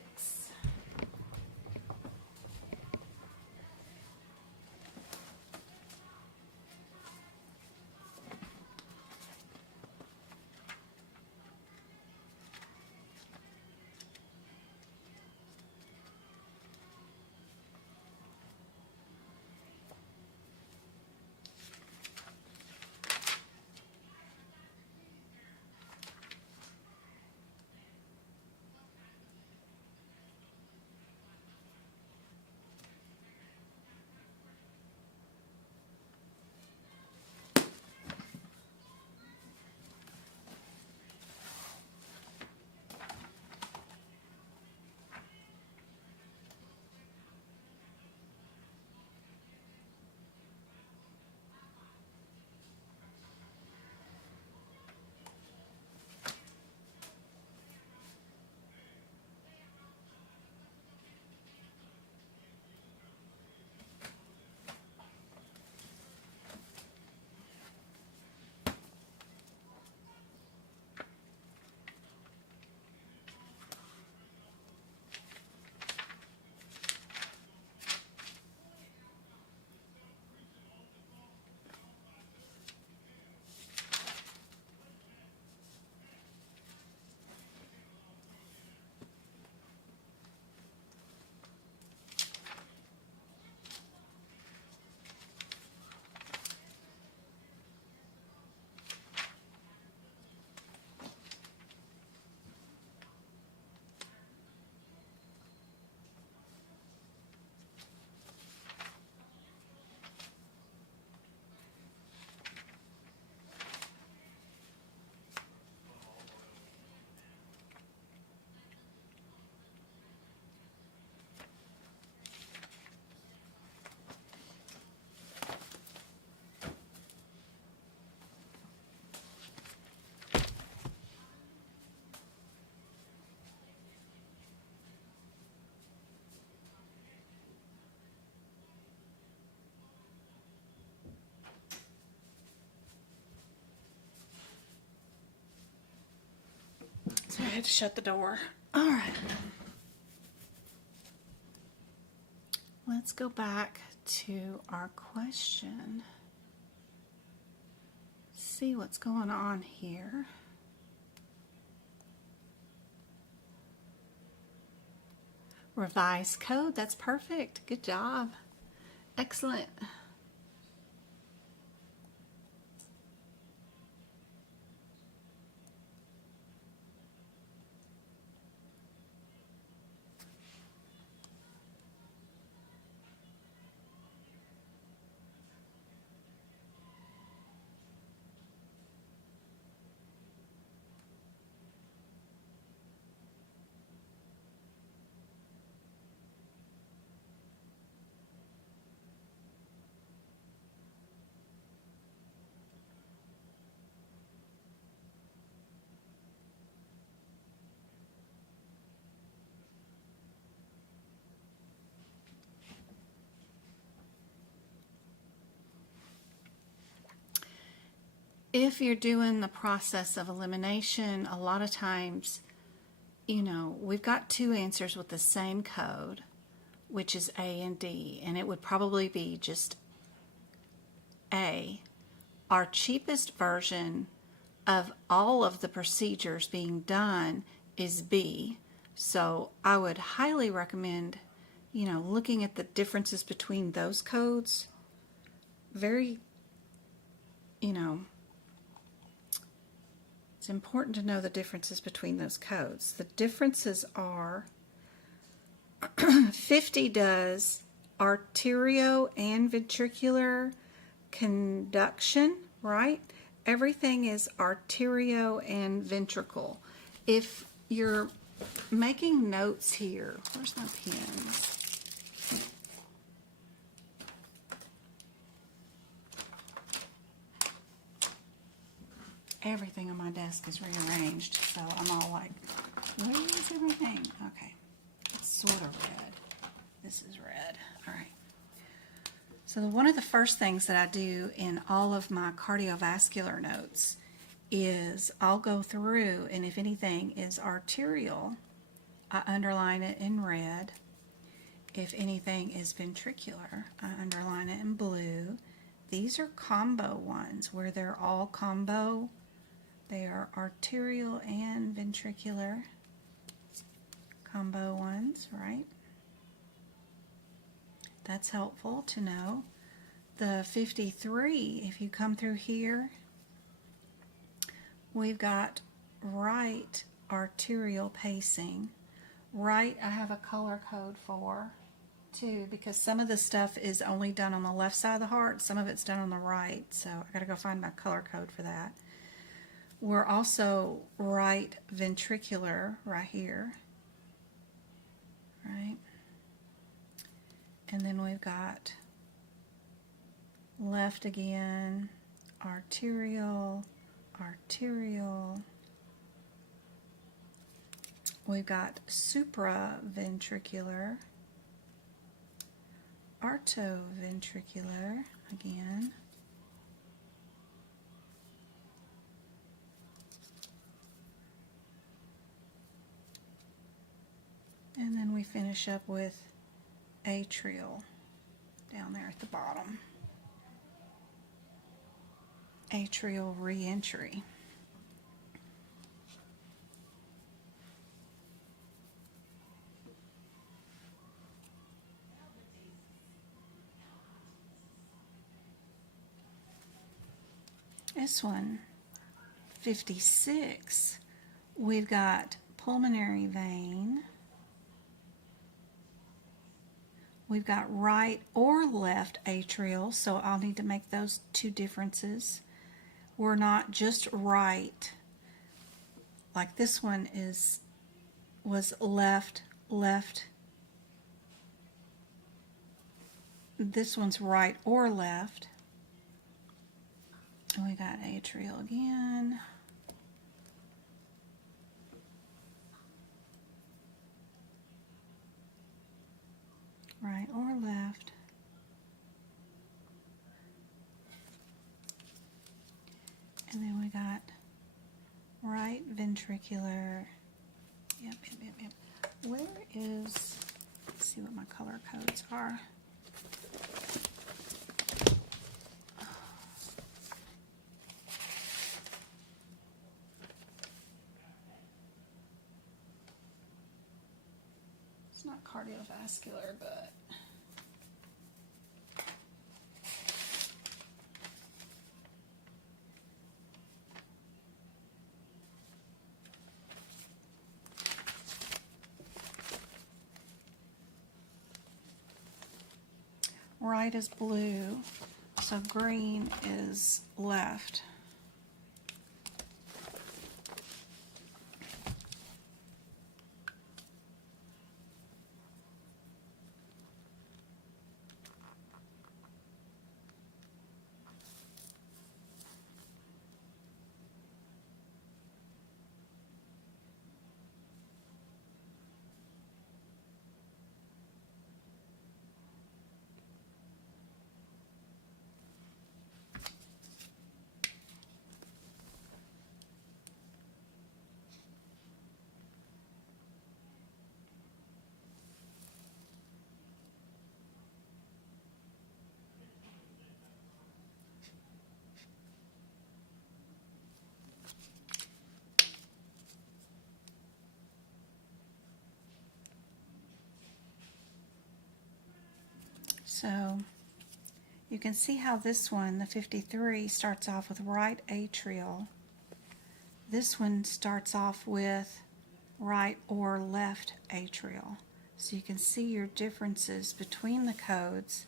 So I had to shut the door. All right. Let's go back to our question. See what's going on here. Revised code. That's perfect. Good job. Excellent. If you're doing the process of elimination, a lot of times, you know, we've got two answers with the same code, which is A and D, and it would probably be just A. Our cheapest version of all of the procedures being done is B. So I would highly recommend, you know, looking at the differences between those codes. Very, you know, it's important to know the differences between those codes. The differences are 50 does arterial and ventricular conduction, right? Everything is arterial and ventricle. If you're making notes here, where's my pens? Everything on my desk is rearranged, so I'm all like, where is everything? Okay, it's sort of red. This is red. All right. So one of the first things that I do in all of my cardiovascular notes is I'll go through, and if anything is arterial, I underline it in red. If anything is ventricular, I underline it in blue. These are combo ones where they're all combo. They are arterial and ventricular combo ones, right? That's helpful to know. The 53, if you come through here, we've got right arterial pacing. Right, I have a color code for too, because some of the stuff is only done on the left side of the heart, some of it's done on the right, so I gotta go find my color code for that. We're also right ventricular right here, right? And then we've got left again, arterial, arterial. We've got supraventricular, artoventricular again. And then we finish up with atrial down there at the bottom. Atrial reentry. This one, 56, we've got pulmonary vein. We've got right or left atrial, so I'll need to make those two differences. We're not just right, like this one was left, left. This one's right or left. And we got atrial again. Right or left. And then we got right ventricular. Yep. Where is, let's see what my color codes are. It's not cardiovascular, but right is blue, so green is left. So you can see how this one, the 53, starts off with right atrial. This one starts off with right or left atrial. So you can see your differences between the codes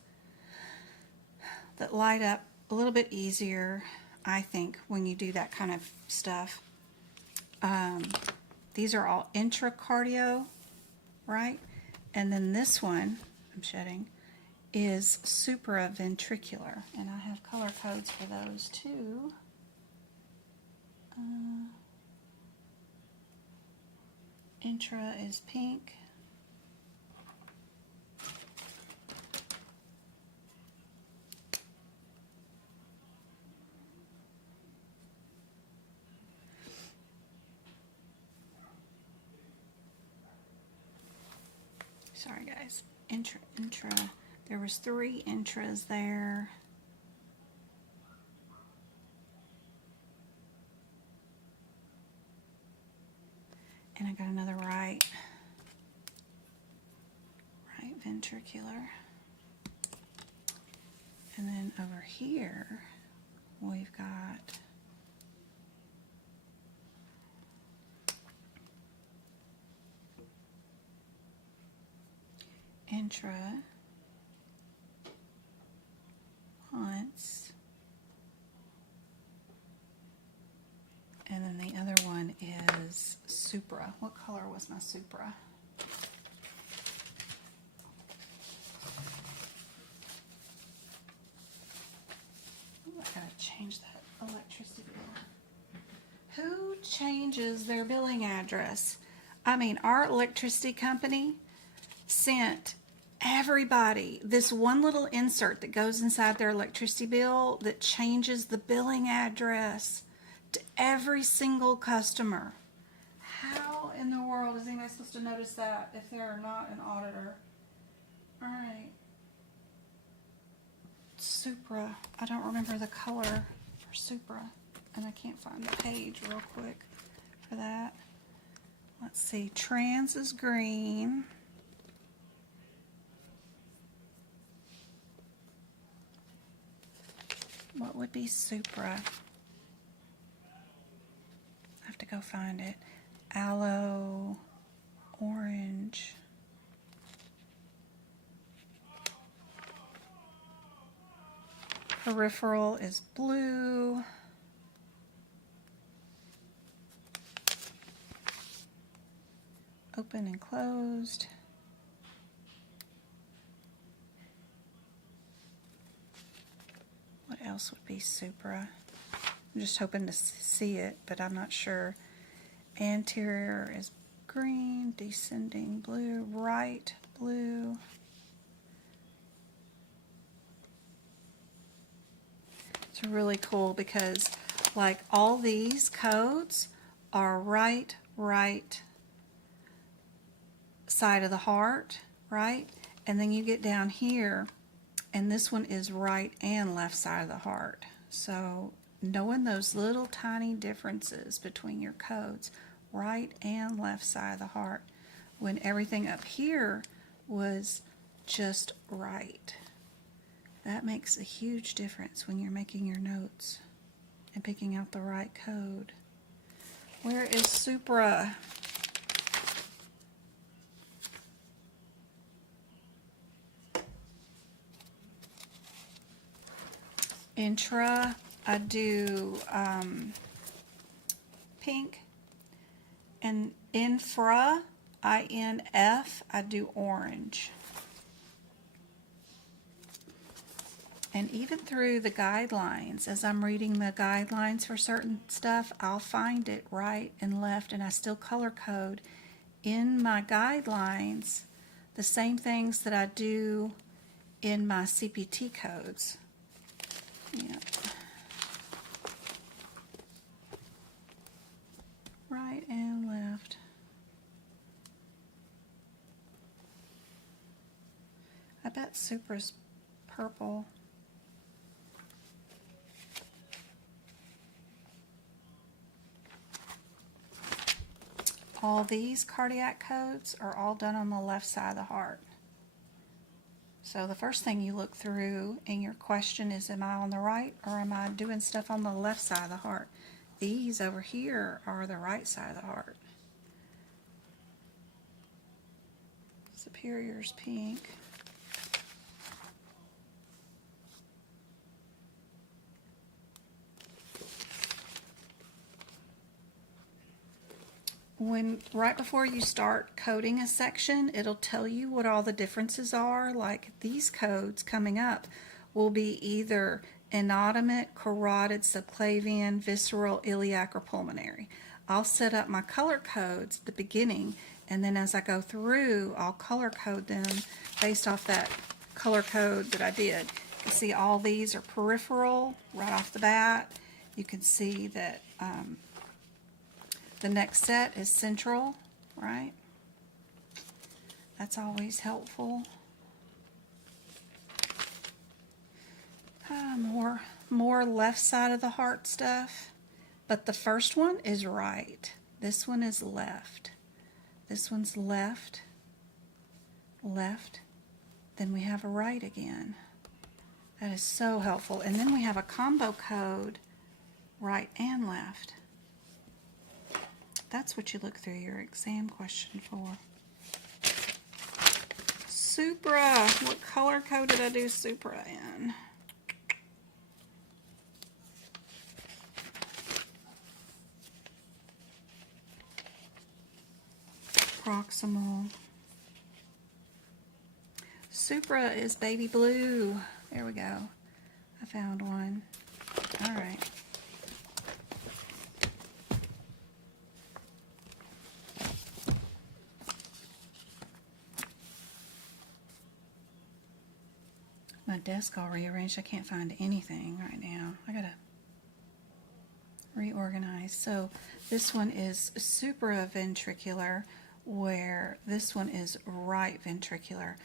that light up a little bit easier, I think, when you do that kind of stuff. These are all intracardio, right? And then this one, I'm shedding, is supraventricular, and I have color codes for those too. Intra is pink. Sorry guys, intra. There was 3 intras there. And I got another right ventricular. And then over here, we've got intra, once, and then the other one is supra. What color was my supra? Ooh, I gotta change that electricity bill. Who changes their billing address? I mean, our electricity company sent everybody this one little insert that goes inside their electricity bill that changes the billing address to every single customer. How in the world is anybody supposed to notice that if they're not an auditor? All right. Supra. I don't remember the color for Supra, and I can't find the page real quick for that. Let's see. Trans is green. What would be Supra? I have to go find it. Aloe, orange. Peripheral is blue. Open and closed. What else would be Supra? I'm just hoping to see it, but I'm not sure. Anterior is green, descending blue, right blue. It's really cool because like all these codes are right side of the heart, right? And then you get down here and this one is right and left side of the heart. So knowing those little tiny differences between your codes, right and left side of the heart, when everything up here was just right. That makes a huge difference when you're making your notes and picking out the right code. Where is supra? Intra, I do pink, and infra, INF, I do orange. And even through the guidelines, as I'm reading the guidelines for certain stuff, I'll find it right and left, and I still color code in my guidelines the same things that I do in my CPT codes. Yeah. Right and left. I bet supra's purple. All these cardiac codes are all done on the left side of the heart. So the first thing you look through in your question is, am I on the right or am I doing stuff on the left side of the heart? These over here are the right side of the heart. Superior's pink. Right before you start coding a section, it'll tell you what all the differences are. Like these codes coming up will be either innominate, carotid, subclavian, visceral, iliac, or pulmonary. I'll set up my color codes at the beginning, and then as I go through, I'll color code them based off that color code that I did. You can see all these are peripheral right off the bat. You can see that the next set is central, right? That's always helpful. More left side of the heart stuff, but the first one is right. This one is left. This one's left, left. Then we have a right again. That is so helpful. And then we have a combo code, right and left. That's what you look through your exam question for. Supra. What color code did I do supra in? Proximal. Supra is baby blue. There we go. I found one. All right. My desk all rearranged. I can't find anything right now. I gotta reorganize. So this one is supraventricular, where this one is right ventricular.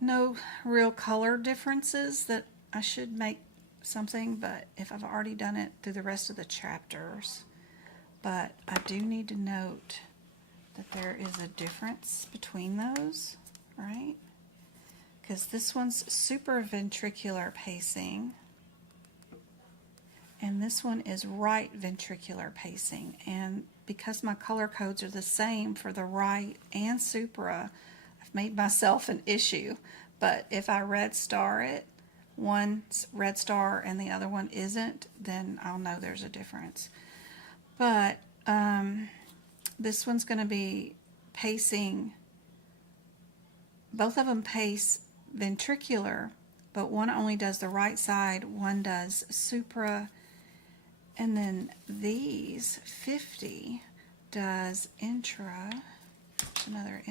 No real color differences that I should make something, but if I've already done it through the rest of the chapters. But I do need to note that there is a difference between those, right? Because this one's supraventricular pacing, and this one is right ventricular pacing. And because my color codes are the same for the right and supra, I've made myself an issue. But if I red star it, one's red star and the other one isn't, then I'll know there's a difference. But this one's going to be pacing, both of them pace ventricular, but one only does the right side, one does supra, and then these 50 does intra. Another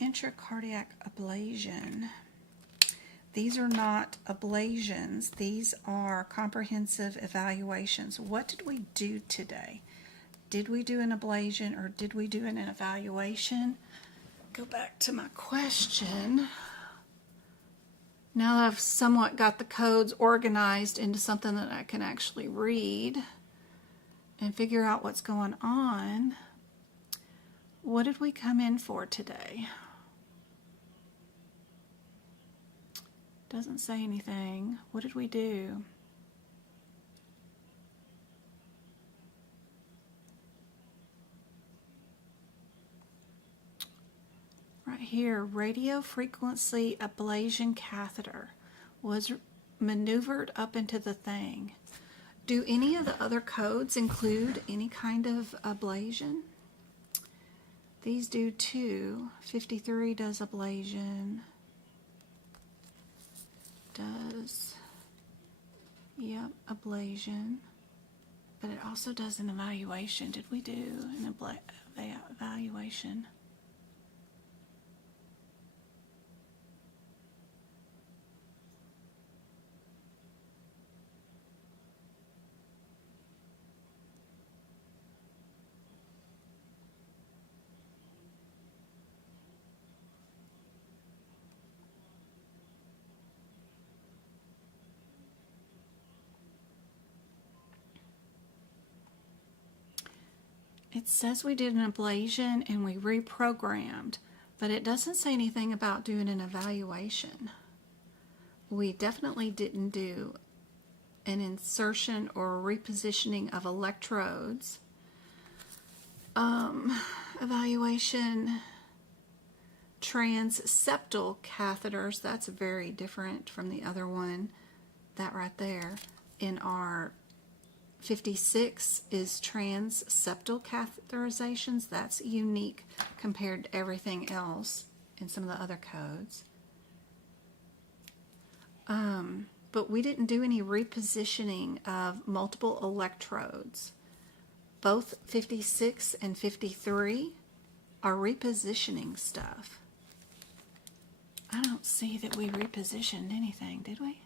intracardiac ablation. These are not ablations, these are comprehensive evaluations. What did we do today? Did we do an ablation or did we do an evaluation? Go back to my question. Now that I've somewhat got the codes organized into something that I can actually read, and figure out what's going on. What did we come in for today? Doesn't say anything. What did we do? Right here, radio frequency ablation catheter was maneuvered up into the thing. Do any of the other codes include any kind of ablation? These do too. 53 does ablation. Yep, ablation. But it also does an evaluation. Did we do an evaluation? It says we did an ablation and we reprogrammed, but it doesn't say anything about doing an evaluation. We definitely didn't do an insertion or repositioning of electrodes. Evaluation, transseptal catheters, that's very different from the other one. That right there in our 56 is transseptal catheterizations. That's unique compared to everything else in some of the other codes. But we didn't do any repositioning of multiple electrodes. Both 56 and 53 are repositioning stuff. I don't see that we repositioned anything, did we?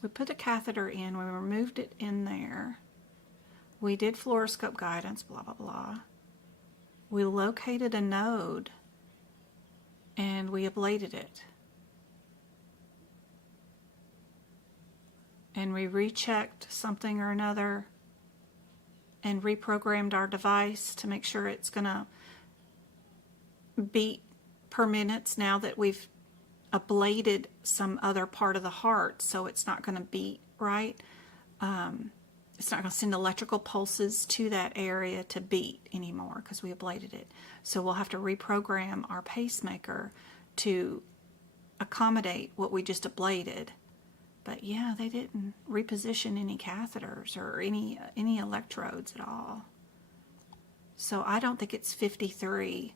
We put a catheter in, we removed it in there. We did fluoroscope guidance, blah, blah, blah. We located a node and we ablated it. And we rechecked something or another and reprogrammed our device to make sure it's going to beat per minute now that we've ablated some other part of the heart, so it's not going to beat right. It's not going to send electrical pulses to that area to beat anymore because we ablated it. So we'll have to reprogram our pacemaker to accommodate what we just ablated. But yeah, they didn't reposition any catheters or any electrodes at all. So I don't think it's 53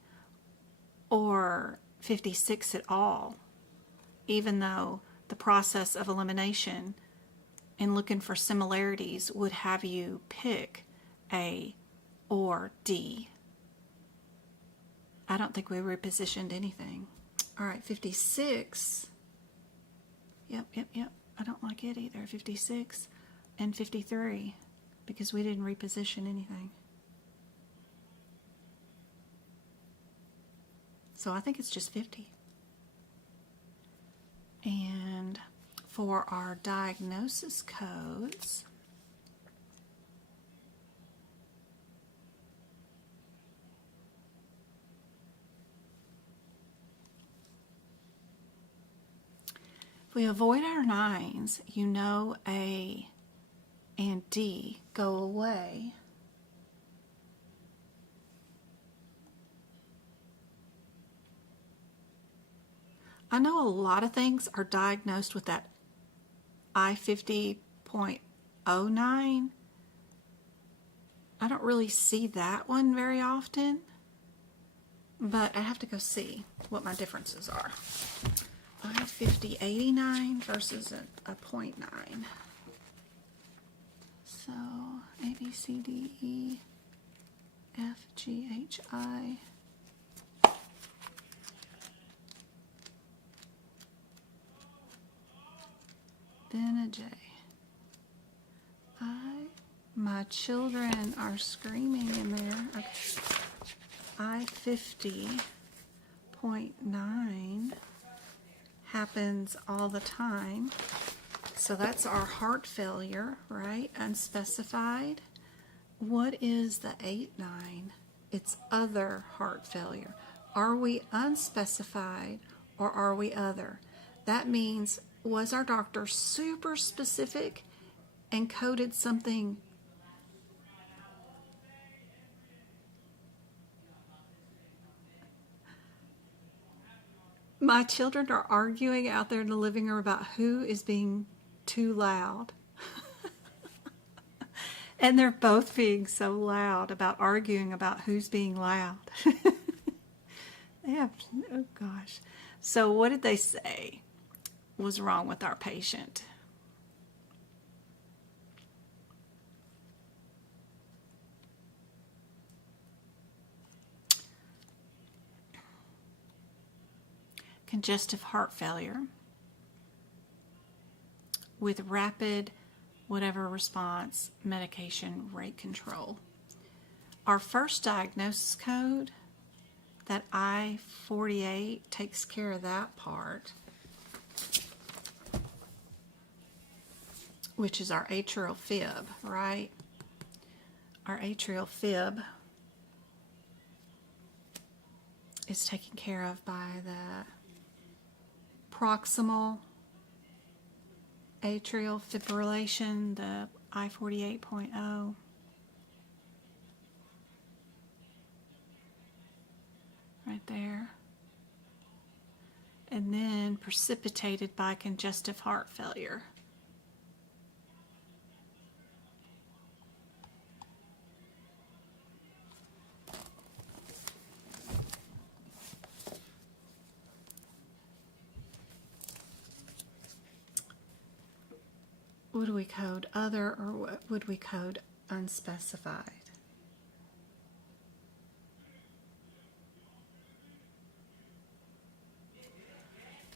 or 56 at all, even though the process of elimination and looking for similarities would have you pick A or D. I don't think we repositioned anything. All right, 56. Yep. I don't like it either. 56 and 53 because we didn't reposition anything. So I think it's just 50. And for our diagnosis codes, if we avoid our 9s, you know A and D go away. I know a lot of things are diagnosed with that I50.09. I don't really see that one very often, but I have to go see what my differences are. I5089 versus a 0.9. So A, B, C, D, E, F, G, H, I. Then a J. My children are screaming in there. Okay. I50.9 happens all the time. So that's our heart failure, right? Unspecified. What is the 8-9? It's other heart failure. Are we unspecified or are we other? That means, was our doctor super specific and coded something? My children are arguing out there in the living room about who is being too loud. And they're both being so loud about arguing about who's being loud. They have, oh gosh. So what did they say was wrong with our patient? Congestive heart failure with rapid whatever response medication rate control. Our first diagnosis code, that I-48, takes care of that part, which is our atrial fib, right? Our atrial fib is taken care of by the proximal atrial fibrillation, the I-48.0. Right there. And then precipitated by congestive heart failure. Would we code other or would we code unspecified?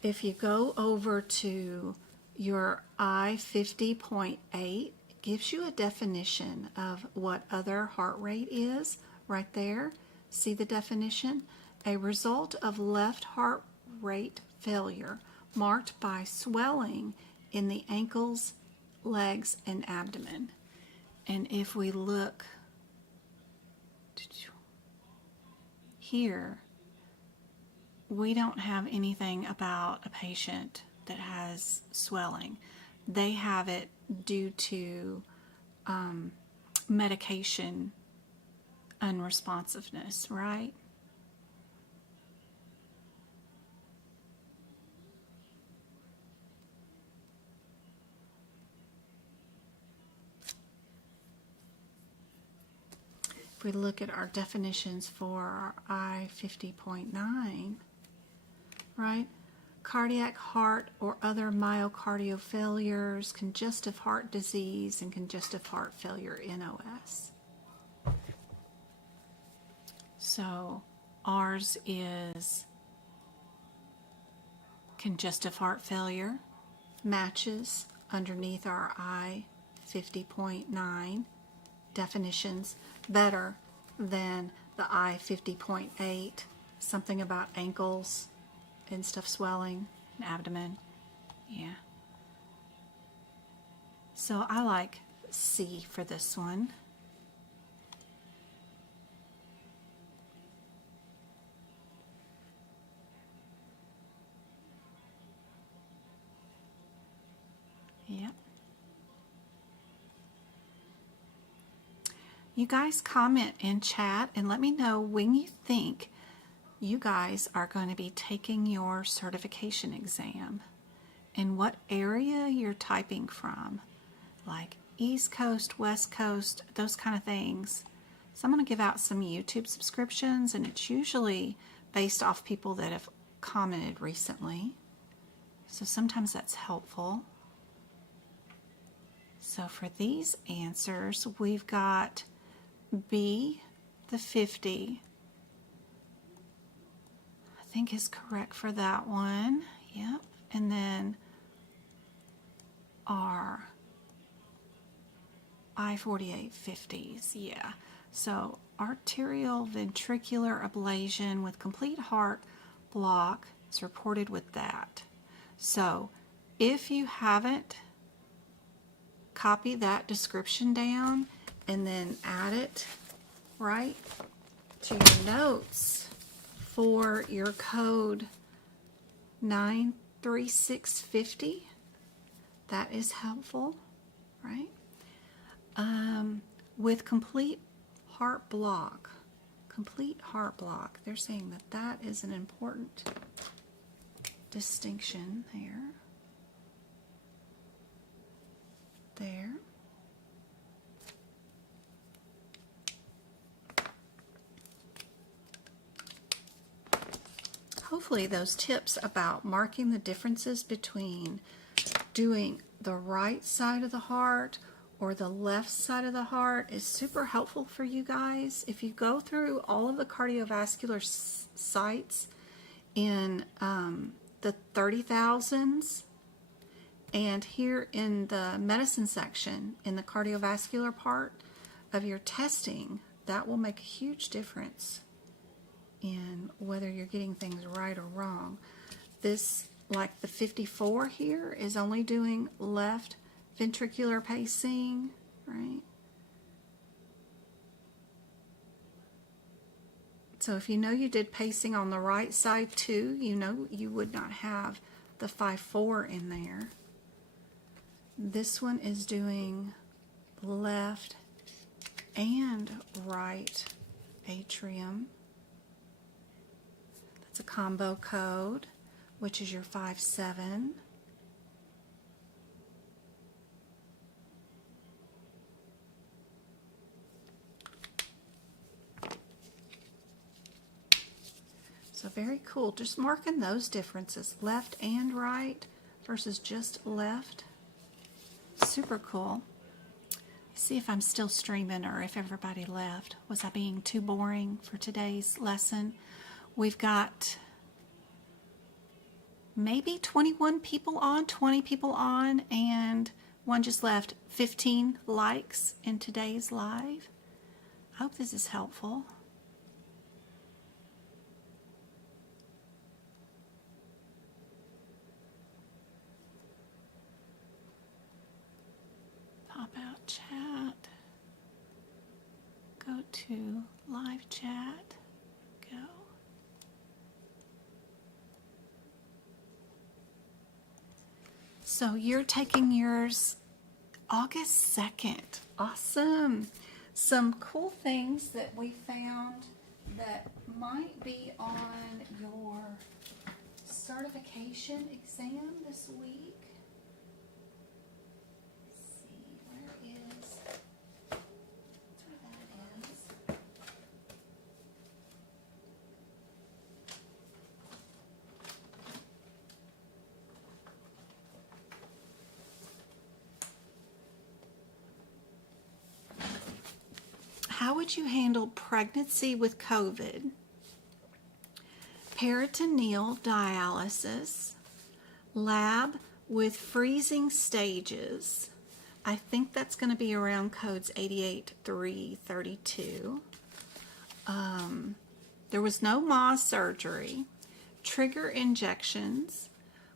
If you go over to your I-50.8, it gives you a definition of what other heart rate is right there. See the definition? A result of left heart rate failure marked by swelling in the ankles, legs, and abdomen. And if we look here, we don't have anything about a patient that has swelling. They have it due to medication unresponsiveness, right? If we look at our definitions for our I-50.9, right? Cardiac heart or other myocardial failures, congestive heart disease, and congestive heart failure NOS. So ours is congestive heart failure, matches underneath our I-50.9 definitions, better than the I-50.8, something about ankles and stuff swelling, and abdomen. Yeah. So I like C for this one. Yep. You guys comment in chat and let me know when you think you guys are going to be taking your certification exam and what area you're typing from, like East Coast, West Coast, those kind of things. So I'm going to give out some YouTube subscriptions, and it's usually based off people that have commented recently. So sometimes that's helpful. So for these answers, we've got B, the 50, I think is correct for that one. Yep. And then our I-4850s. Yeah. So arterial ventricular ablation with complete heart block is reported with that. So if you haven't copy that description down and then add it right to your notes for your code 93650. That is helpful, right? With complete heart block, they're saying that that is an important distinction there. There. Hopefully those tips about marking the differences between doing the right side of the heart or the left side of the heart is super helpful for you guys. If you go through all of the cardiovascular sites in the 30,000s and here in the medicine section in the cardiovascular part of your testing, that will make a huge difference in whether you're getting things right or wrong. This, like the 54 here, is only doing left ventricular pacing, right? So if you know you did pacing on the right side too, you know you would not have the 5-4 in there. This one is doing left and right atrium. That's a combo code, which is your 5-7. So very cool. Just marking those differences, left and right versus just left. Super cool. See if I'm still streaming or if everybody left. Was I being too boring for today's lesson? We've got maybe 21 people on, 20 people on, and one just left. 15 likes in today's live. I hope this is helpful. Pop out chat. Go to live chat. Go. So you're taking yours August 2nd. Awesome. Some cool things that we found that might be on your certification exam this week. How would you handle pregnancy with COVID, peritoneal dialysis, lab with freezing stages? I think that's going to be around codes 88332. There was no MAS surgery, trigger injections.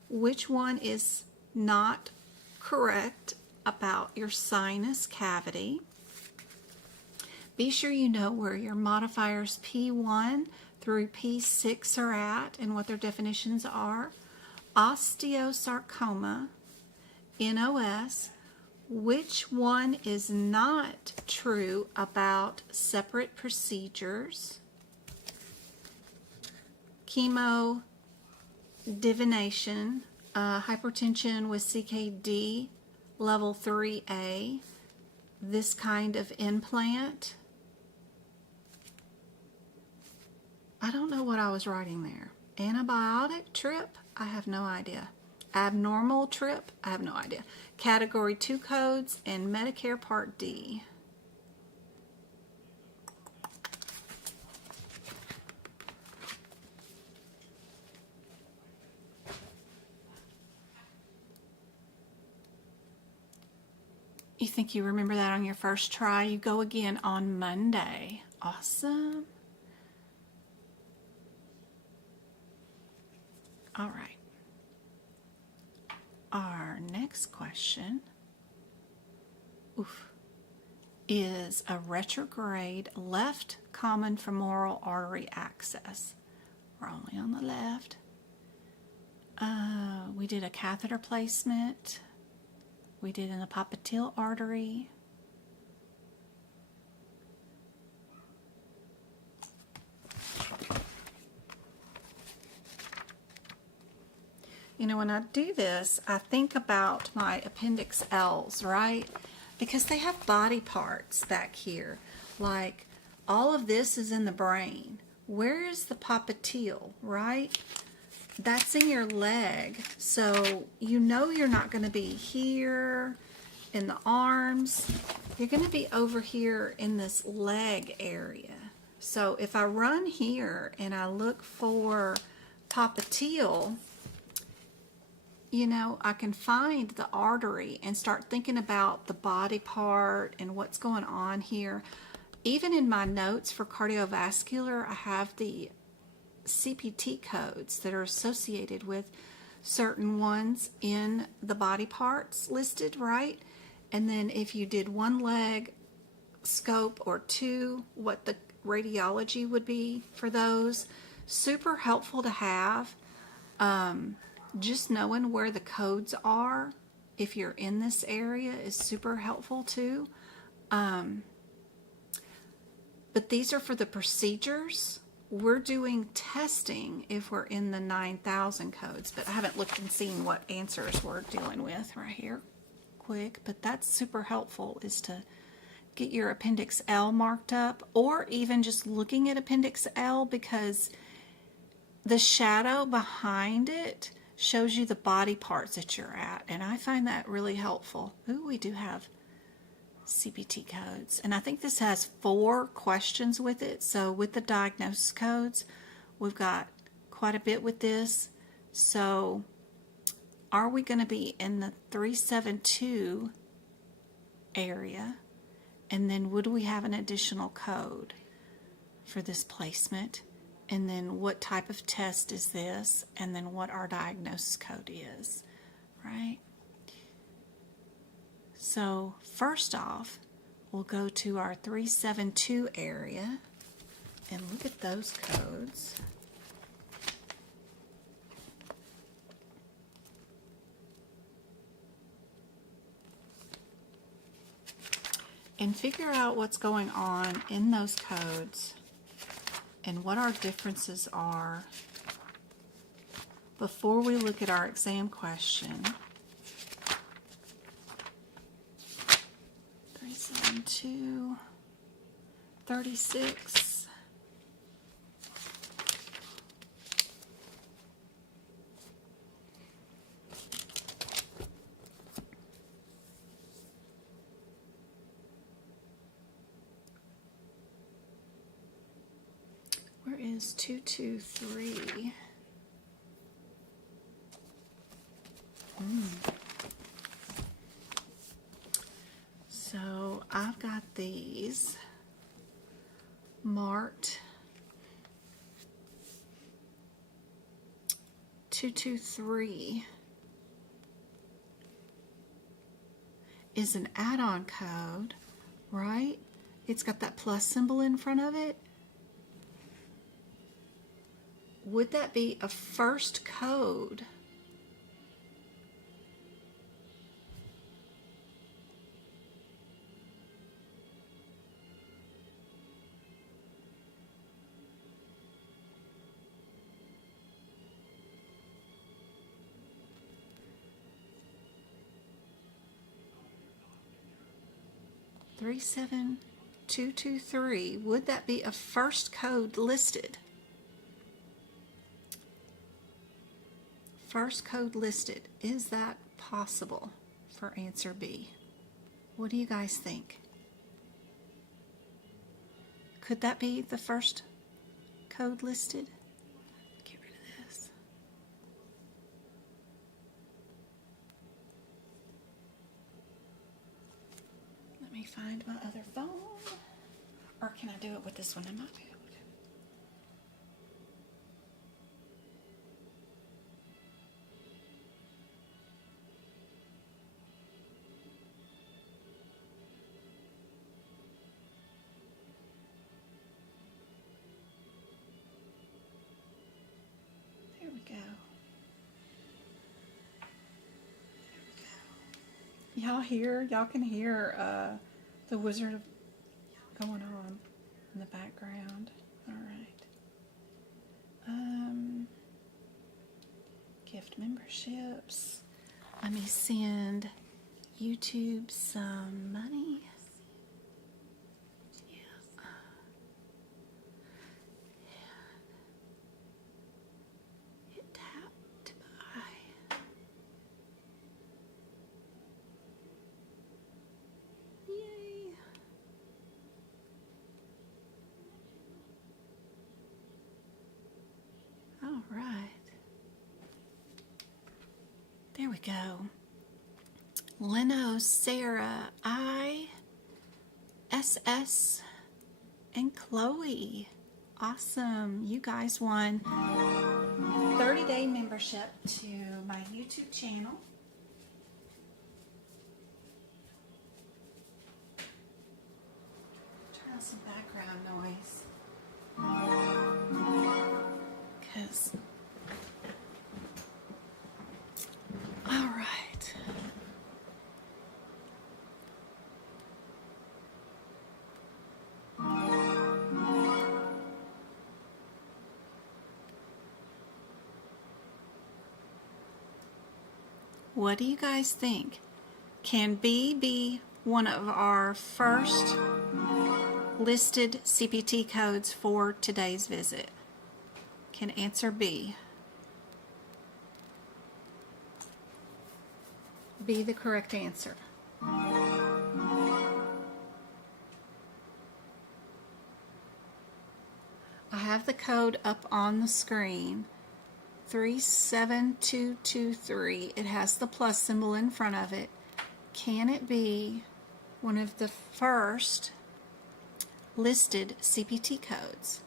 Which one is not correct about your sinus cavity? Be sure you know where your modifiers P1 through P6 are at and what their definitions are. Osteosarcoma, NOS. Which one is not true about separate procedures? Chemo divination, hypertension with CKD, level 3A, this kind of implant. I don't know what I was writing there. Antibiotic trip? I have no idea. Abnormal trip? I have no idea. Category 2 codes and Medicare Part D. You think you remember that on your first try? You go again on Monday. Awesome. All right. Our next question. is a retrograde left common femoral artery access. We're only on the left. We did a catheter placement. We did an popliteal artery. You know, when I do this, I think about my appendix L's, right? Because they have body parts back here. Like, all of this is in the brain. Where is the popliteal, right? That's in your leg. So, you know you're not going to be here in the arms. You're going to be over here in this leg area. So, if I run here and I look for popliteal, you know, I can find the artery and start thinking about the body part and what's going on here. Even in my notes for cardiovascular, I have the CPT codes that are associated with certain ones in the body parts listed, right? And then if you did one leg scope or two, what the radiology would be for those. Super helpful to have. Just knowing where the codes are if you're in this area is super helpful too. But these are for the procedures. We're doing testing if we're in the 9,000 codes, but I haven't looked and seen what answers we're dealing with right here quick. But that's super helpful, is to get your appendix L marked up, or even just looking at appendix L, because the shadow behind it shows you the body parts that you're at, and I find that really helpful. Ooh, we do have CPT codes, and I think this has 4 questions with it. So with the diagnosis codes, we've got quite a bit with this. So are we going to be in the 372 area? And then would we have an additional code for this placement? And then what type of test is this? And then what our diagnosis code is, right? So first off, we'll go to our 372 area and look at those codes. And figure out what's going on in those codes and what our differences are before we look at our exam question. 372, 36. Where is 223? So I've got these marked 223 is an add-on code, right? It's got that plus symbol in front of it. Would that be a first code? Three 7223, would that be a first code listed? First code listed, is that possible for answer B? What do you guys think? Could that be the first code listed? Get rid of this. Let me find my other phone. Or can I do it with this one? I might be able to. Y'all can hear the wizard of going on in the background. All right. Gift memberships. Let me send YouTube some money. Hit tap to buy. Yay. All right. There we go. Leno, Sarah, ISS, and Chloe. Awesome. You guys won 30-day membership to my YouTube channel. Turn on some background noise. Because, all right. What do you guys think? Can B be one of our first listed CPT codes for today's visit? Can answer B be the correct answer? I have the code up on the screen. 37223. It has the plus symbol in front of it. Can it be one of the first listed CPT codes?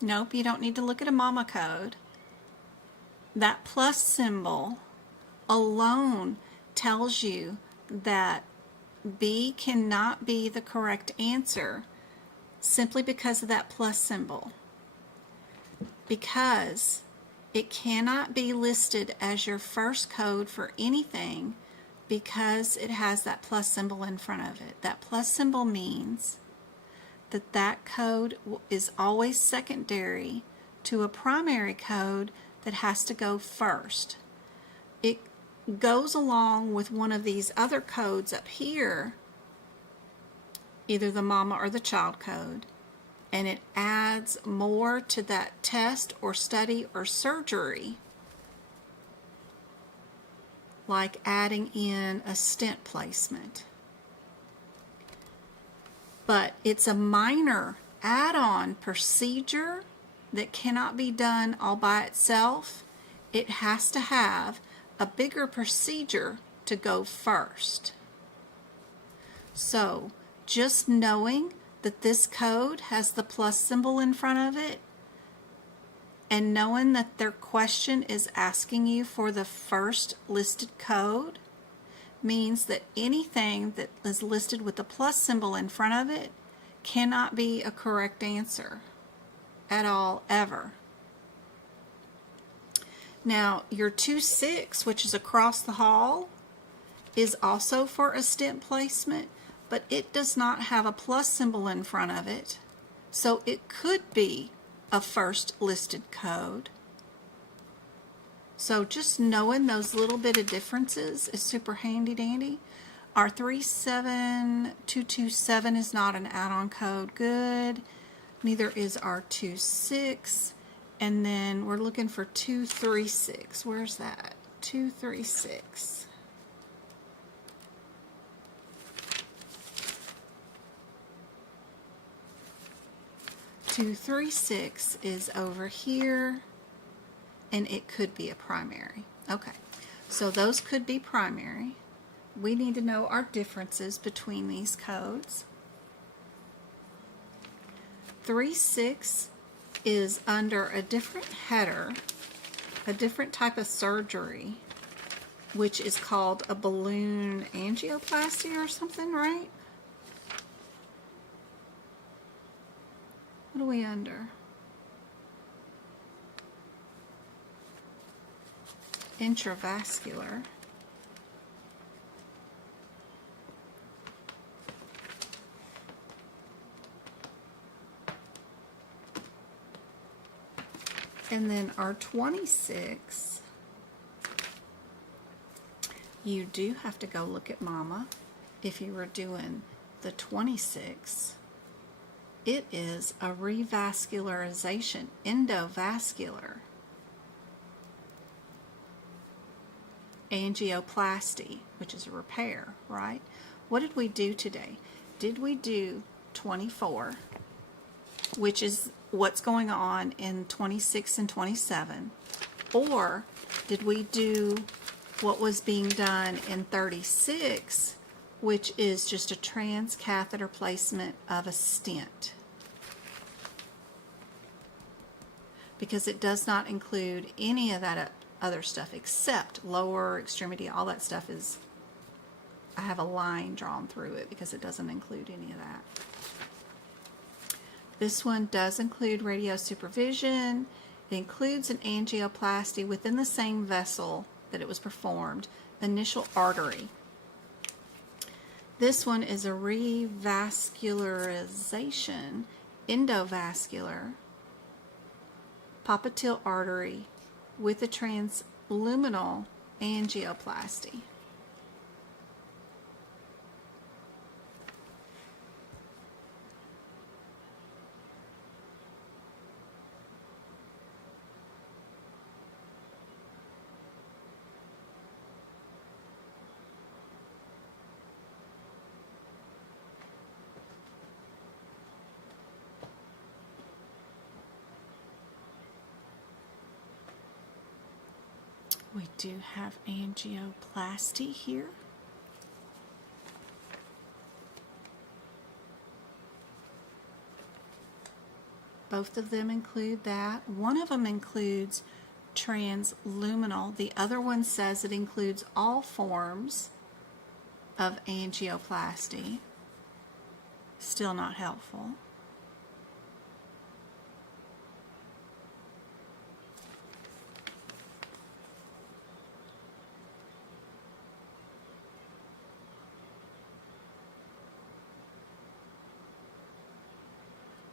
Nope, you don't need to look at a mama code. That plus symbol alone tells you that B cannot be the correct answer simply because of that plus symbol. Because it cannot be listed as your first code for anything because it has that plus symbol in front of it. That plus symbol means that that code is always secondary to a primary code that has to go first. It goes along with one of these other codes up here, either the mama or the child code, and it adds more to that test or study or surgery, like adding in a stent placement. But it's a minor add-on procedure that cannot be done all by itself. It has to have a bigger procedure to go first. So just knowing that this code has the plus symbol in front of it and knowing that their question is asking you for the first listed code means that anything that is listed with the plus symbol in front of it cannot be a correct answer at all, ever. Now, your 2-6, which is across the hall, is also for a stent placement, but it does not have a plus symbol in front of it, so it could be a first listed code. So just knowing those little bit of differences is super handy dandy. Our 37227 is not an add-on code. Good. Neither is our 26. And then we're looking for 236. Where's that? 236. Two, 3, 6 is over here. and it could be a primary. Okay, so those could be primary. We need to know our differences between these codes. 3.6 is under a different header, a different type of surgery, which is called a balloon angioplasty or something, right? What are we under? Intravascular. And then our 26, you do have to go look at Mama. If you were doing the 26, it is a revascularization, endovascular angioplasty, which is a repair, right? What did we do today? Did we do 24, which is what's going on in 26 and 27, or did we do what was being done in 36, which is just a transcatheter placement of a stent? Because it does not include any of that other stuff except lower extremity. All that stuff is, I have a line drawn through it because it doesn't include any of that. This one does include radio supervision. It includes an angioplasty within the same vessel that it was performed, initial artery. This one is a revascularization, endovascular, popliteal artery with a transluminal angioplasty. We do have angioplasty here. Both of them include that. One of them includes transluminal. The other one says it includes all forms of angioplasty. Still not helpful.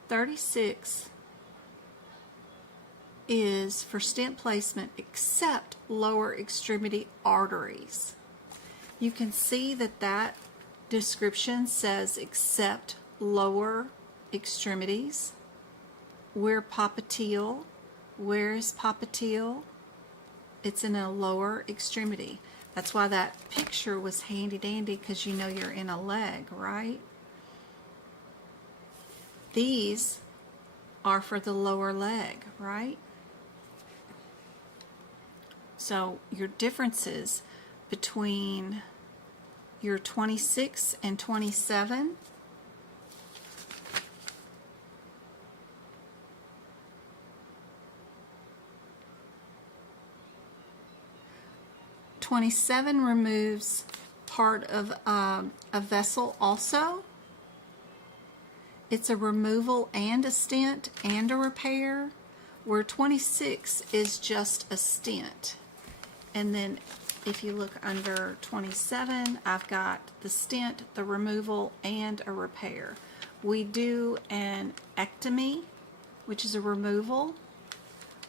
(36) is for stent placement except lower extremity arteries. You can see that that description says except lower extremities. Where popliteal? Where is popliteal? It's in a lower extremity. That's why that picture was handy dandy, because you know you're in a leg, right? These are for the lower leg, right? So your differences between your 26 and 27, (27) removes part of a vessel also. It's a removal and a stent and a repair, where 26 is just a stent. And then if you look under 27, I've got the stent, the removal, and a repair. We do an ectomy, which is a removal.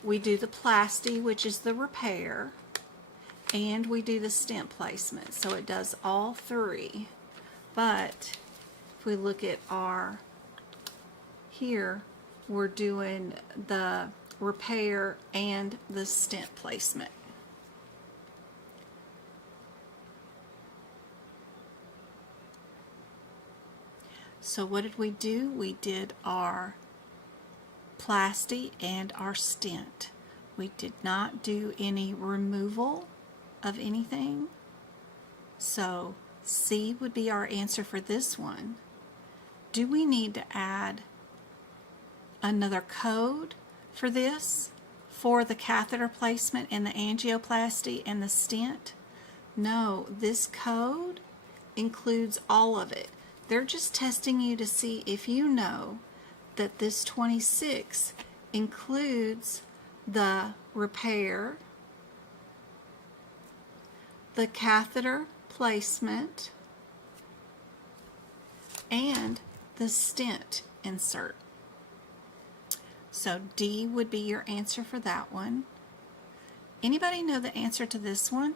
We do the plasty, which is the repair. And we do the stent placement. So it does all three. But if we look at our here, we're doing the repair and the stent placement. So what did we do? We did our plasty and our stent. We did not do any removal of anything. So C would be our answer for this one. Do we need to add another code for this, for the catheter placement and the angioplasty and the stent? No, this code includes all of it. They're just testing you to see if you know that this 26 includes the repair, the catheter placement, and the stent insert. So D would be your answer for that one. Anybody know the answer to this one?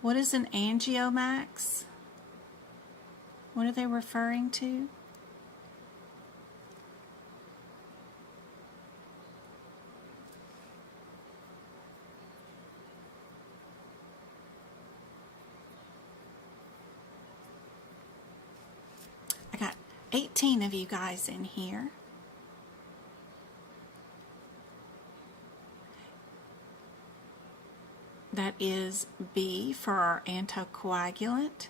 What is an angiomax? What are they referring to? I got 18 of you guys in here. That is B for our anticoagulant.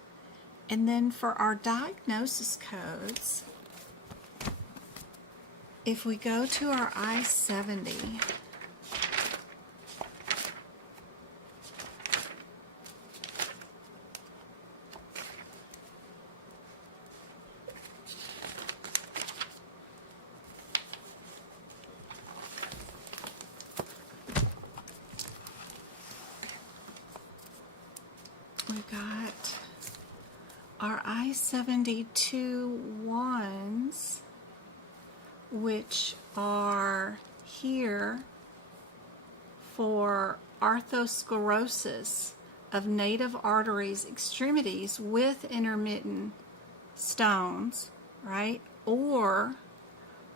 And then for our diagnosis codes, if we go to our I-70, we've got our I-72 ones, which are here for arthrosclerosis of native arteries extremities with intermittent stones, right? Or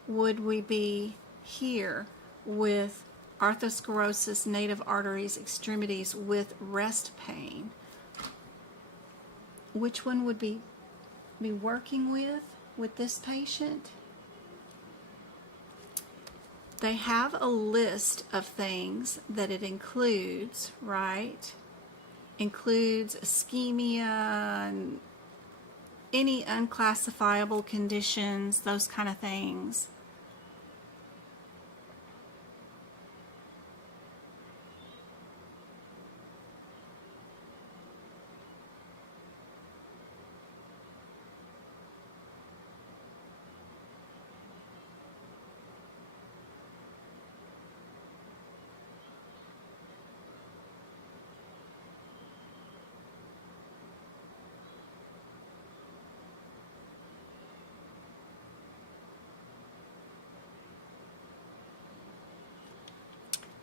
would we be here with arthrosclerosis native arteries extremities with rest pain? Which one would be working with this patient? They have a list of things that it includes, right? Includes ischemia and any unclassifiable conditions, those kind of things.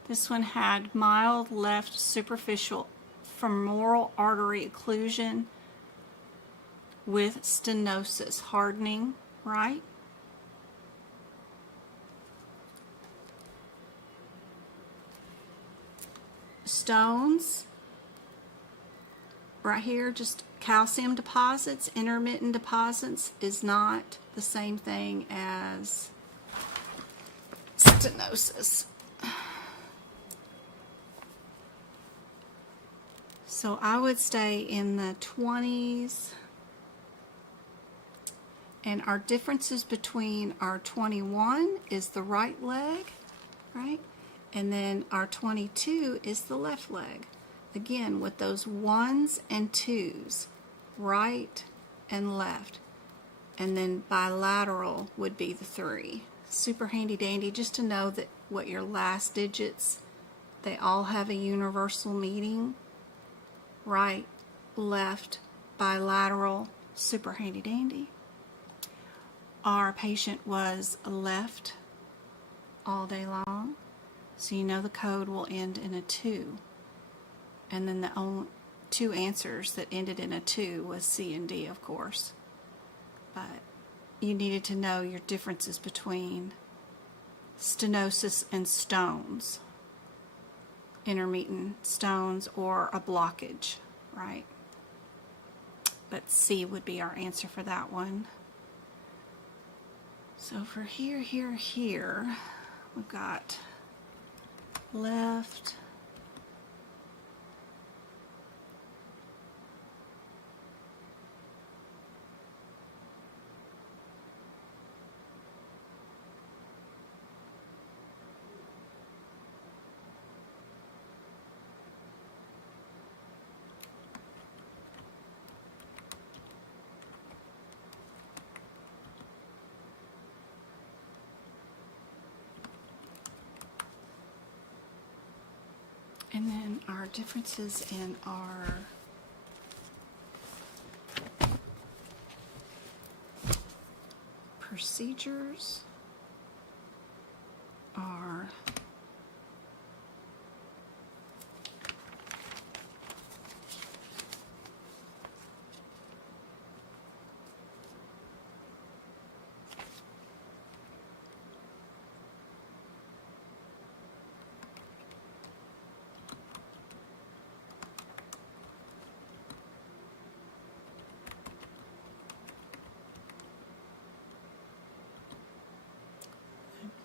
This one had mild left superficial femoral artery occlusion with stenosis, hardening, right? Stones, right here, just calcium deposits, intermittent deposits is not the same thing as stenosis. So I would stay in the 20s, and our differences between our 21 is the right leg, right? And then our 22 is the left leg. Again, with those 1s and 2s, right and left. And then bilateral would be the 3. Super handy dandy just to know that what your last digits, they all have a universal meaning. Right, left, bilateral, super handy dandy. Our patient was left all day long, so you know the code will end in a 2. And then the only 2 answers that ended in a 2 was C and D, of course. But you needed to know your differences between stenosis and stones. Intermittent stones or a blockage, right? But C would be our answer for that one. So for here, we've got left, and then our differences in our procedures are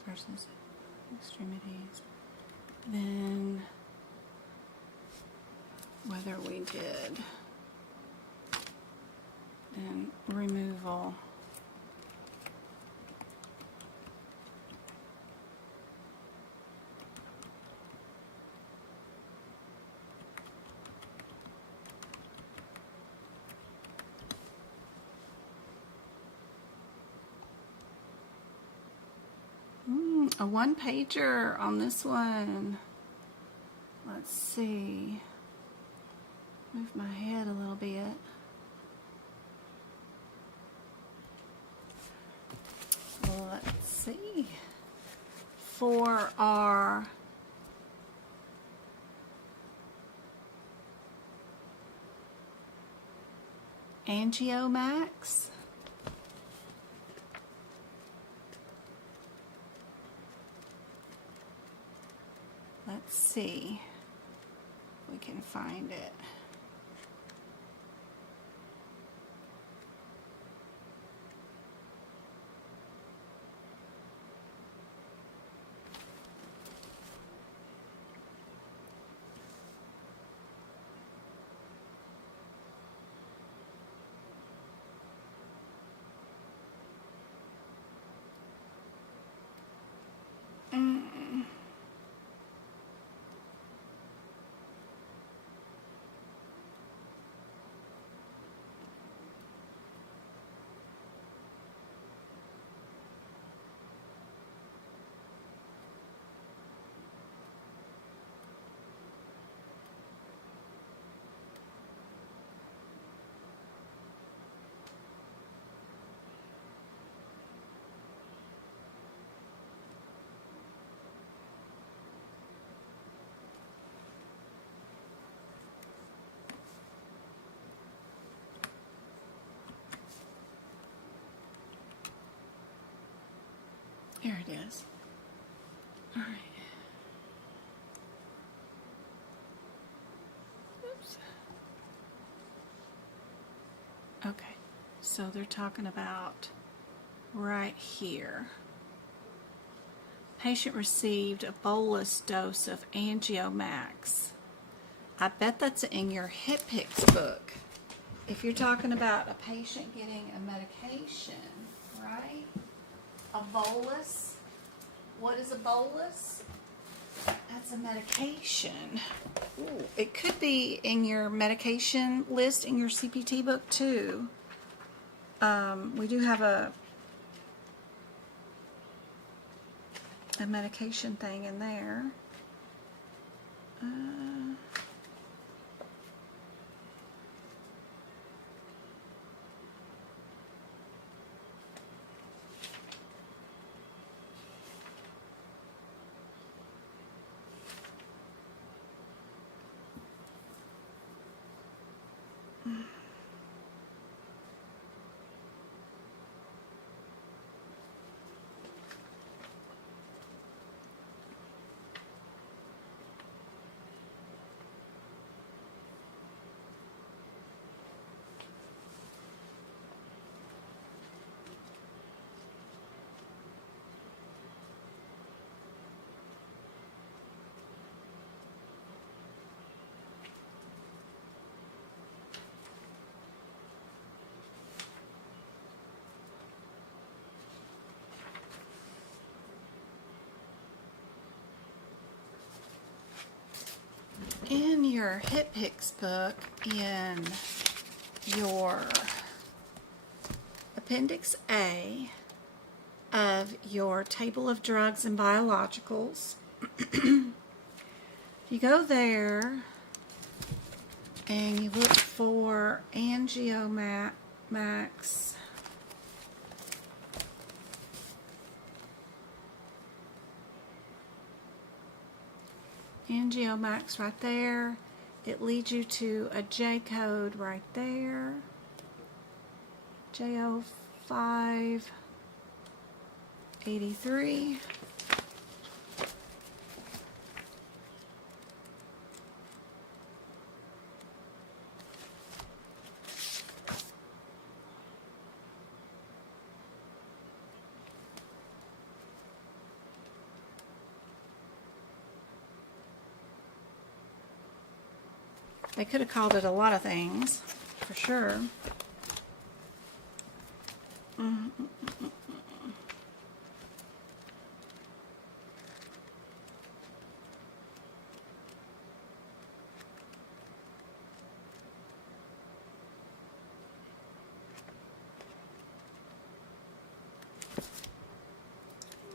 versus extremities, then whether we did, then removal, a one-pager on this one. Let's see. Move my head a little bit. Let's see. For our angiomax, let's see if we can find it. There it is. All right. Oops. Okay. So they're talking about right here. Patient received a bolus dose of Angiomax. I bet that's in your HipPix book. If you're talking about a patient getting a medication, right? A bolus. What is a bolus? That's a medication. Ooh, it could be in your medication list in your CPT book too. We do have a medication thing in there. In your HitPix book, in your Appendix A of your Table of Drugs and Biologicals, you go there and you look for Angiomax. Angiomax right there. It leads you to a J code right there. J0583. They could have called it a lot of things, for sure.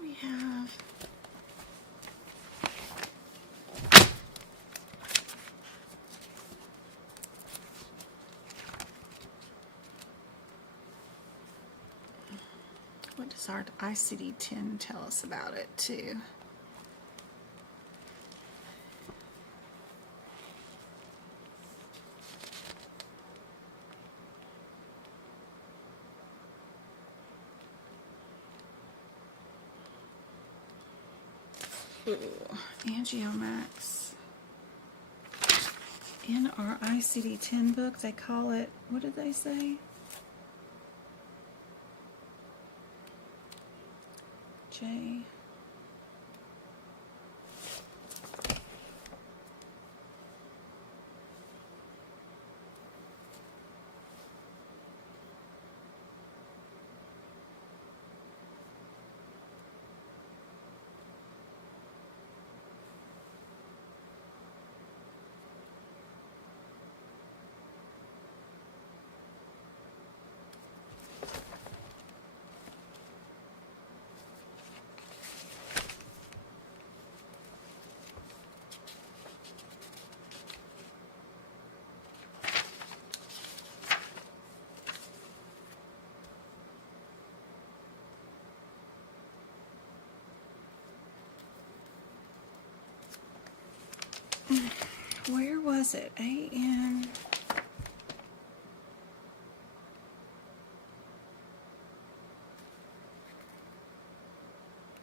We have what does our ICD-10 tell us about it too? Ooh, Angiomax. In our ICD-10 book, they call it, what did they say? J. Where was it? A-N...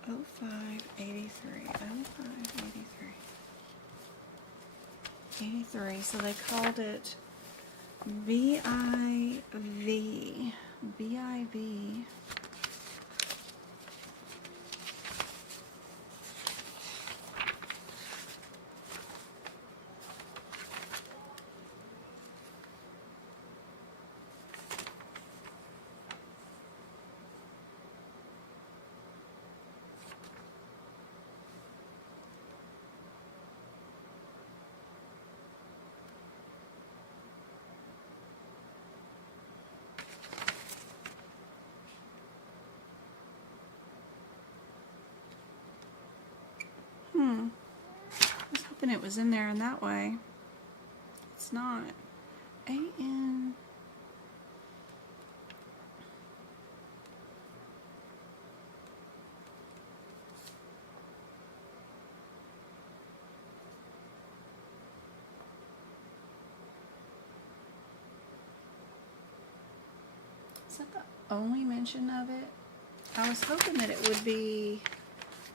Oh, 0583. 83. So they called it BIV. BIV. I was hoping it was in there in that way. It's not. A-N... Is that the only mention of it? I was hoping that it would be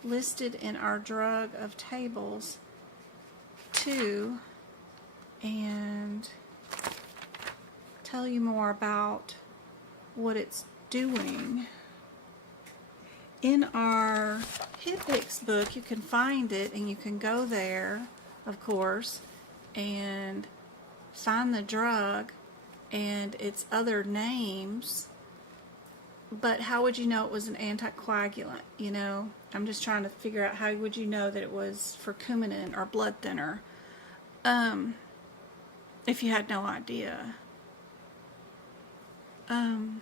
listed in our drug of tables too, and tell you more about what it's doing. In our HitPix book, you can find it, and you can go there, of course, and find the drug and its other names. But how would you know it was an anticoagulant? You know, I'm just trying to figure out how would you know that it was for Coumadin or blood thinner. if you had no idea. And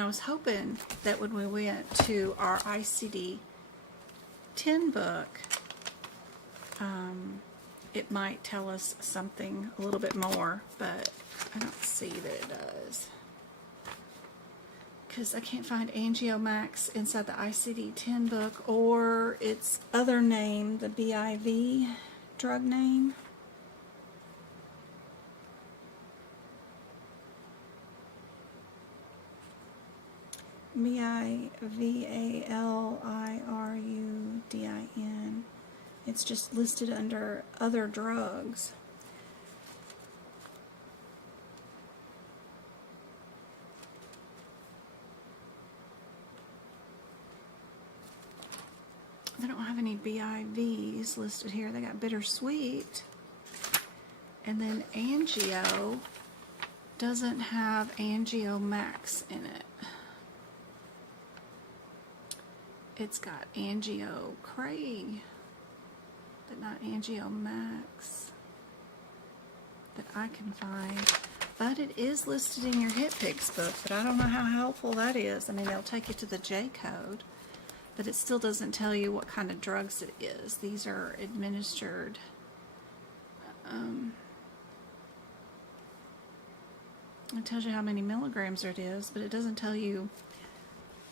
I was hoping that when we went to our ICD-10 book, it might tell us something a little bit more, but I don't see that it does. Because I can't find Angiomax inside the ICD-10 book, or its other name, the BIV drug name. BIVALIRUDIN. It's just listed under other drugs. They don't have any BIVs listed here. They got bittersweet. And then angio doesn't have Angiomax in it. It's got Angio Craig, but not Angiomax that I can find. But it is listed in your HitPix book, but I don't know how helpful that is. I mean, they'll take you to the J code, but it still doesn't tell you what kind of drugs it is. These are administered. It tells you how many milligrams it is, but it doesn't tell you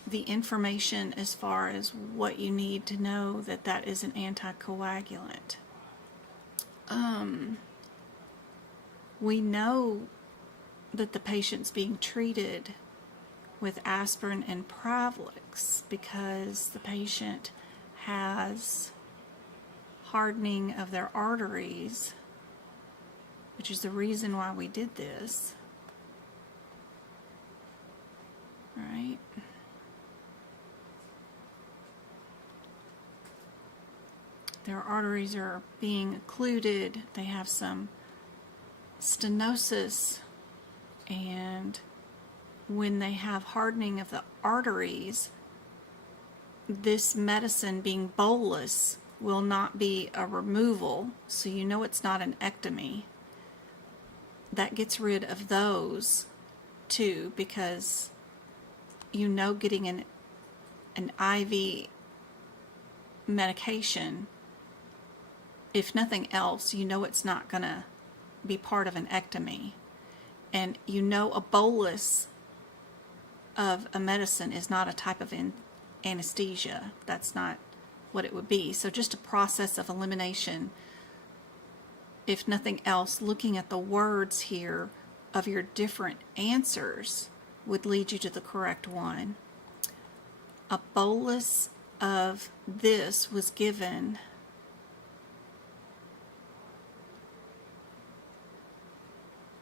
the information as far as what you need to know that that is an anticoagulant. We know that the patient's being treated with aspirin and Provlix because the patient has hardening of their arteries, which is the reason why we did this. All right. Their arteries are being occluded. They have some stenosis, and when they have hardening of the arteries, this medicine being bolus will not be a removal, so you know it's not an ectomy. That gets rid of those too, because you know getting an IV medication, if nothing else, you know it's not going to be part of an ectomy. And you know a bolus of a medicine is not a type of anesthesia. That's not what it would be. So just a process of elimination, if nothing else, looking at the words here of your different answers would lead you to the correct one. A bolus of this was given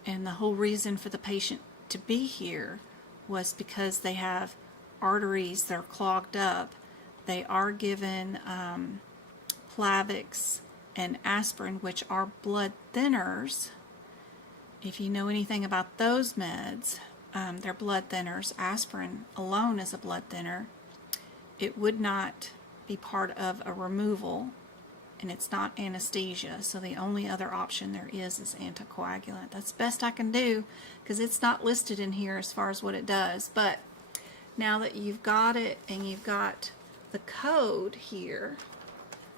and the whole reason for the patient to be here was because they have arteries that are clogged up. They are given Plavix and aspirin, which are blood thinners. If you know anything about those meds, they're blood thinners. Aspirin alone is a blood thinner. It would not be part of a removal, and it's not anesthesia, so the only other option there is anticoagulant. That's the best I can do because it's not listed in here as far as what it does. But now that you've got it and you've got the code here,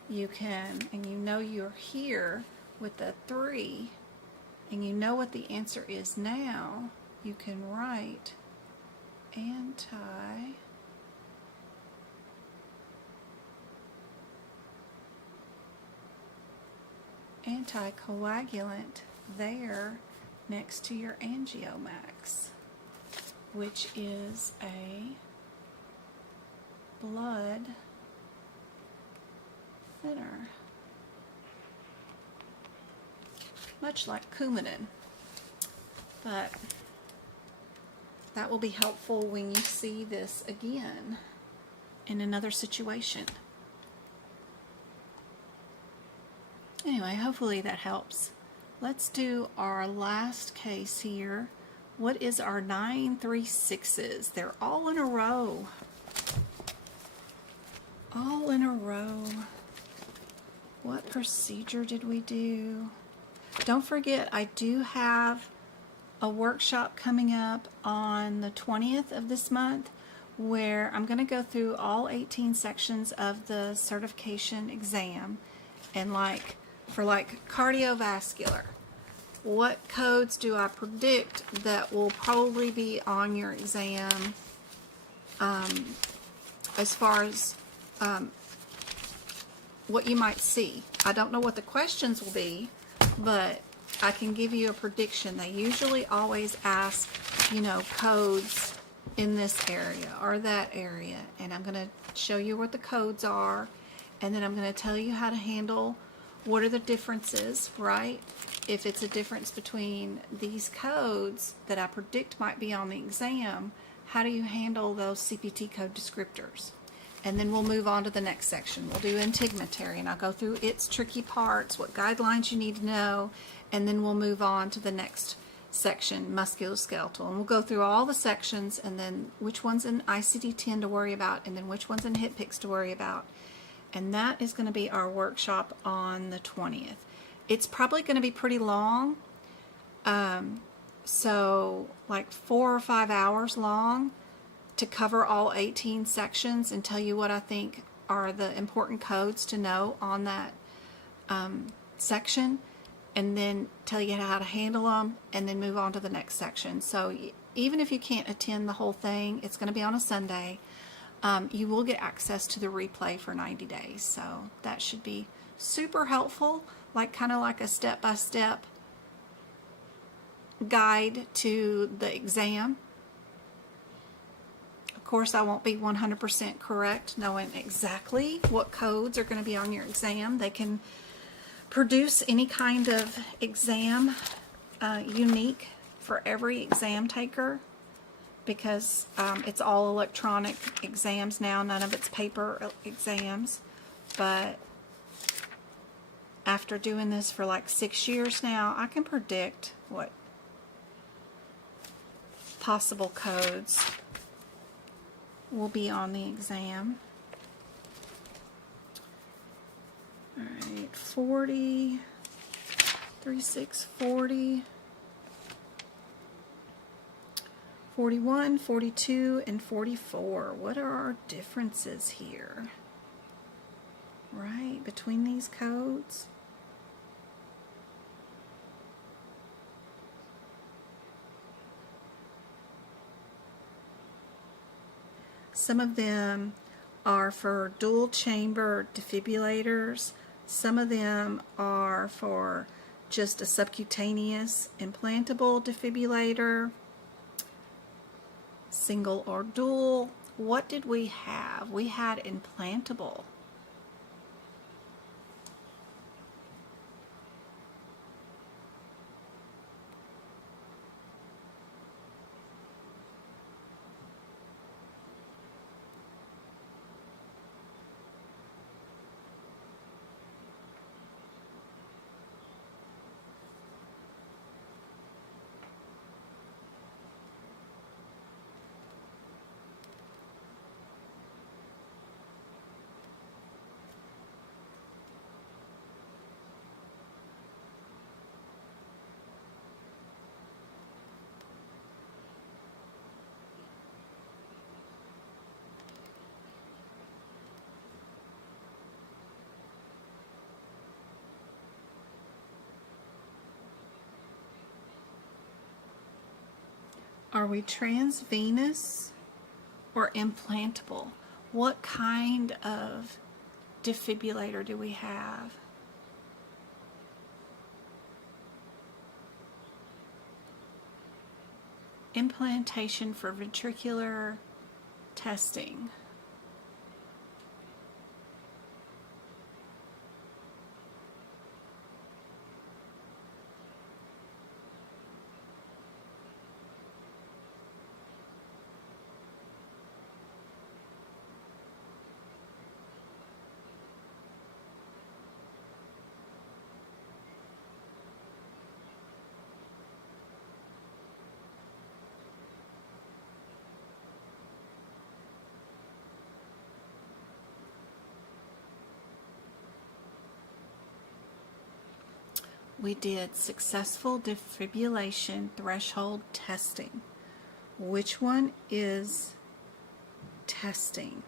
you can, and you know you're here with the 3, and you know what the answer is now, you can write anticoagulant there next to your Angiomax, which is a blood thinner, much like Coumadin. But that will be helpful when you see this again in another situation. Anyway, hopefully that helps. Let's do our last case here. What is our 936s? They're all in a row. All in a row. What procedure did we do? Don't forget, I do have a workshop coming up on the 20th of this month where I'm going to go through all 18 sections of the certification exam, and for cardiovascular, what codes do I predict that will probably be on your exam, as far as what you might see. I don't know what the questions will be, but I can give you a prediction. They usually always ask, codes in this area or that area, and I'm going to show you what the codes are, and then I'm going to tell you how to handle what are the differences, right? If it's a difference between these codes that I predict might be on the exam, how do you handle those CPT code descriptors? And then we'll move on to the next section. We'll do integumentary, and I'll go through its tricky parts, what guidelines you need to know, and then we'll move on to the next section, musculoskeletal. And we'll go through all the sections, and then which one's in ICD-10 to worry about, and then which one's in HitPix to worry about. And that is going to be our workshop on the 20th. It's probably going to be pretty long, so like 4 or 5 hours long, to cover all 18 sections and tell you what I think are the important codes to know on that section, and then tell you how to handle them, and then move on to the next section. So even if you can't attend the whole thing, it's going to be on a Sunday, you will get access to the replay for 90 days. So that should be super helpful, kind of like a step-by-step guide to the exam. Of course, I won't be 100% correct knowing exactly what codes are going to be on your exam. They can produce any kind of exam unique for every exam taker, because it's all electronic exams now, none of it's paper exams. But after doing this for like 6 years now, I can predict what possible codes will be on the exam. All right, 40, 36, 40, 41, 42, and 44. What are our differences here, right, between these codes? Some of them are for dual chamber defibrillators. Some of them are for just a subcutaneous implantable defibrillator, single or dual. What did we have? We had implantable. Are we transvenous or implantable? What kind of defibrillator do we have? Implantation for ventricular testing. we did successful defibrillation threshold testing. Which one is testing?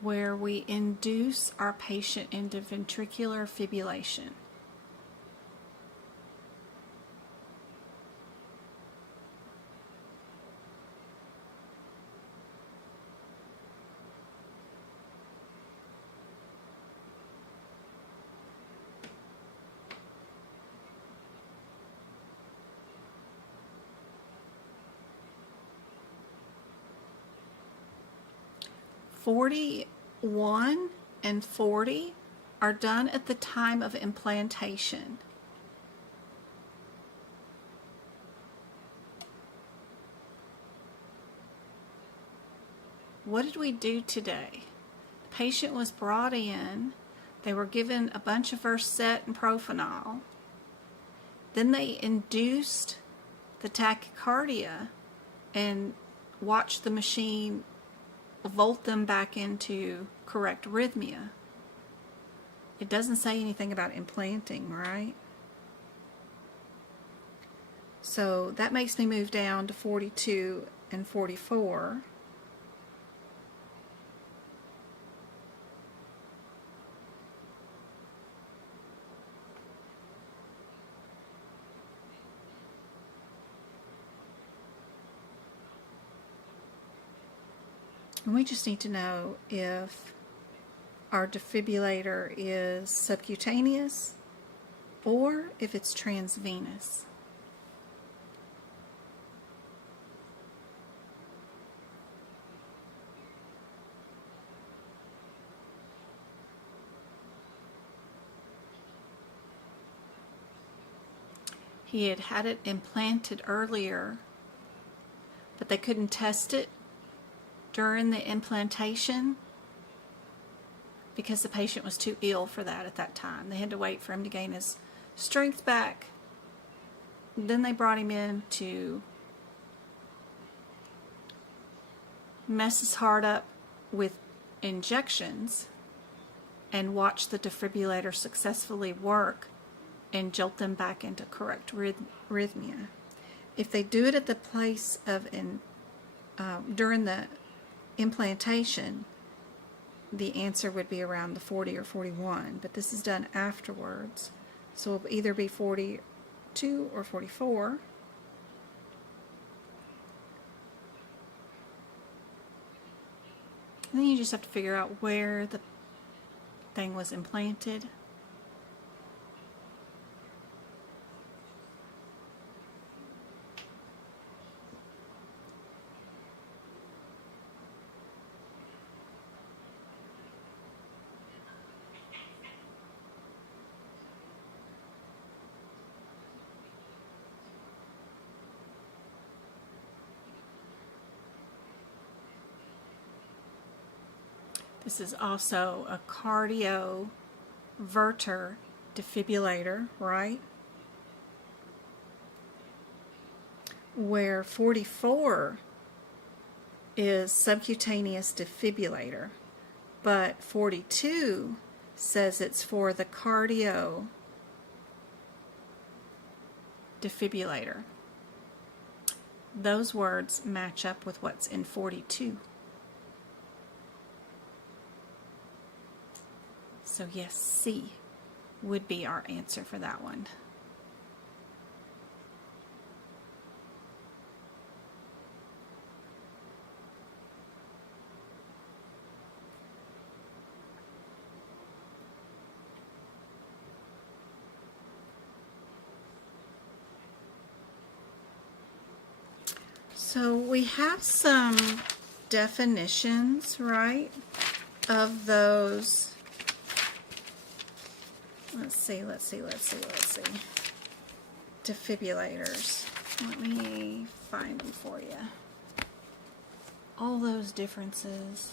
Where we induce our patient into ventricular fibrillation. (41) and 40 are done at the time of implantation. What did we do today? The patient was brought in, they were given a bunch of Versed and Propanol, then they induced the tachycardia and watched the machine volt them back into correct rhythmia. It doesn't say anything about implanting, right? So that makes me move down to 42 and 44. And we just need to know if our defibrillator is subcutaneous or if it's transvenous. He had had it implanted earlier, but they couldn't test it during the implantation because the patient was too ill for that at that time. They had to wait for him to gain his strength back. Then they brought him in to mess his heart up with injections and watch the defibrillator successfully work and jolt them back into correct rhythmia. If they do it at the place of during the implantation, the answer would be around the 40 or 41, but this is done afterwards, so it'll either be 42 or 44. And then you just have to figure out where the thing was implanted. This is also a cardioverter defibrillator, right? Where 44 is subcutaneous defibrillator, but 42 says it's for the cardio defibrillator. Those words match up with what's in 42. So yes, C would be our answer for that one. So we have some definitions, right, of those. Let's see. Defibrillators. Let me find them for you. All those differences.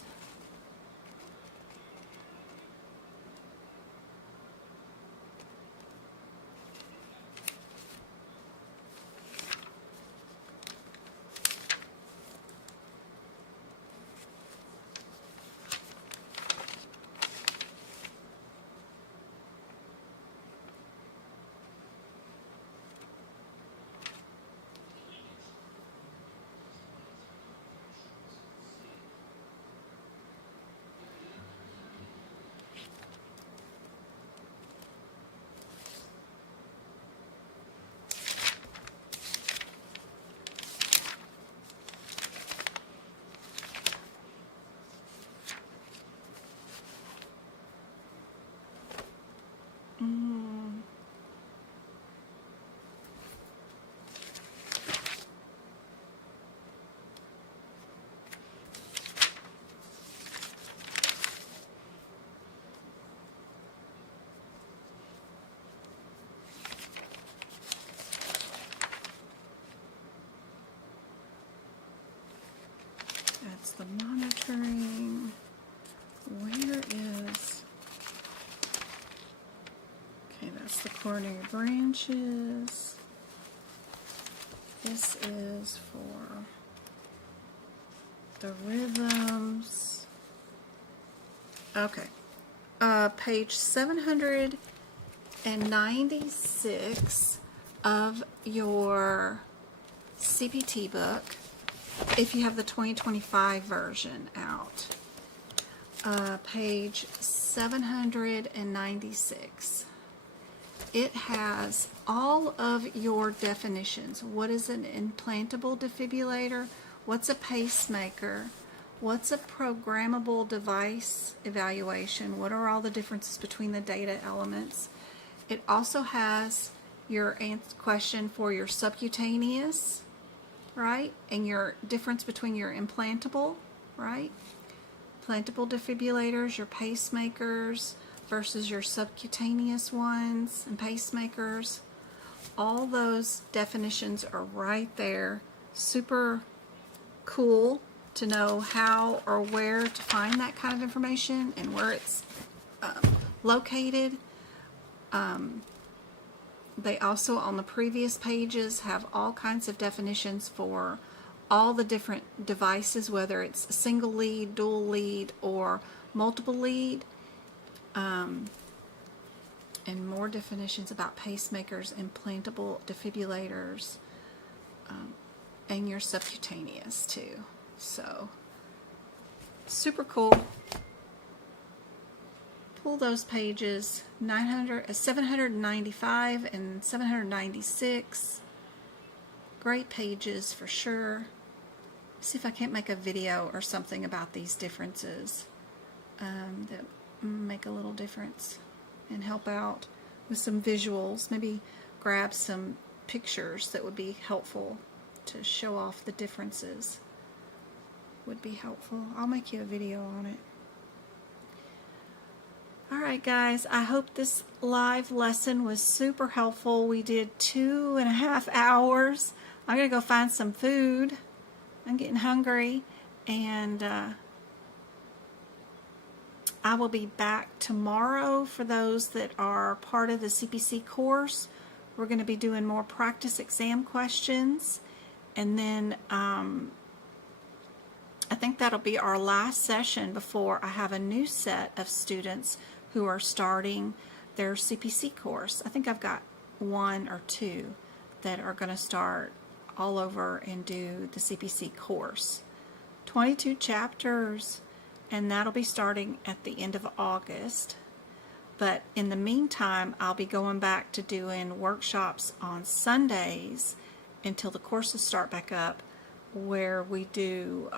That's the monitoring. Where is... Okay, that's the coronary branches. This is for the rhythms. Okay. Page 796 of your CPT book, if you have the 2025 version out. Page 796. It has all of your definitions. What is an implantable defibrillator? What's a pacemaker? What's a programmable device evaluation? What are all the differences between the data elements? It also has your question for your subcutaneous, right? And your difference between your implantable, right? Implantable defibrillators, your pacemakers versus your subcutaneous ones and pacemakers. All those definitions are right there. Super cool to know how or where to find that kind of information and where it's located. They also, on the previous pages, have all kinds of definitions for all the different devices, whether it's single lead, dual lead, or multiple lead. And more definitions about pacemakers, implantable defibrillators, and your subcutaneous too. So, super cool. Pull those pages 795 and 796. Great pages for sure. See if I can't make a video or something about these differences that make a little difference and help out with some visuals. Maybe grab some pictures that would be helpful to show off the differences. Would be helpful. I'll make you a video on it. Alright guys, I hope this live lesson was super helpful. We did 2.5 hours. I'm going to go find some food. I'm getting hungry, and I will be back tomorrow for those that are part of the CPC course. We're going to be doing more practice exam questions, and then I think that'll be our last session before I have a new set of students who are starting their CPC course. I think I've got 1 or 2 that are going to start all over and do the CPC course. 22 chapters, and that'll be starting at the end of August. But in the meantime, I'll be going back to doing workshops on Sundays until the courses start back up, where we do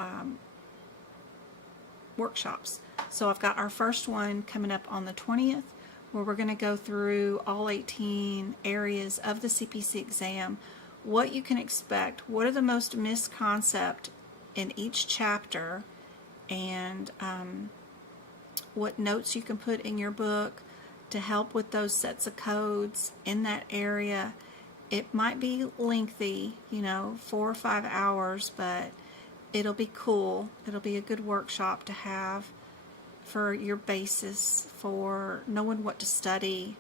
workshops. So I've got our first one coming up on the 20th, where we're going to go through all 18 areas of the CPC exam, what you can expect, what are the most missed concepts in each chapter, and what notes you can put in your book to help with those sets of codes in that area. It might be lengthy, 4 or 5 hours, but it'll be cool. It'll be a good workshop to have for your basis for knowing what to study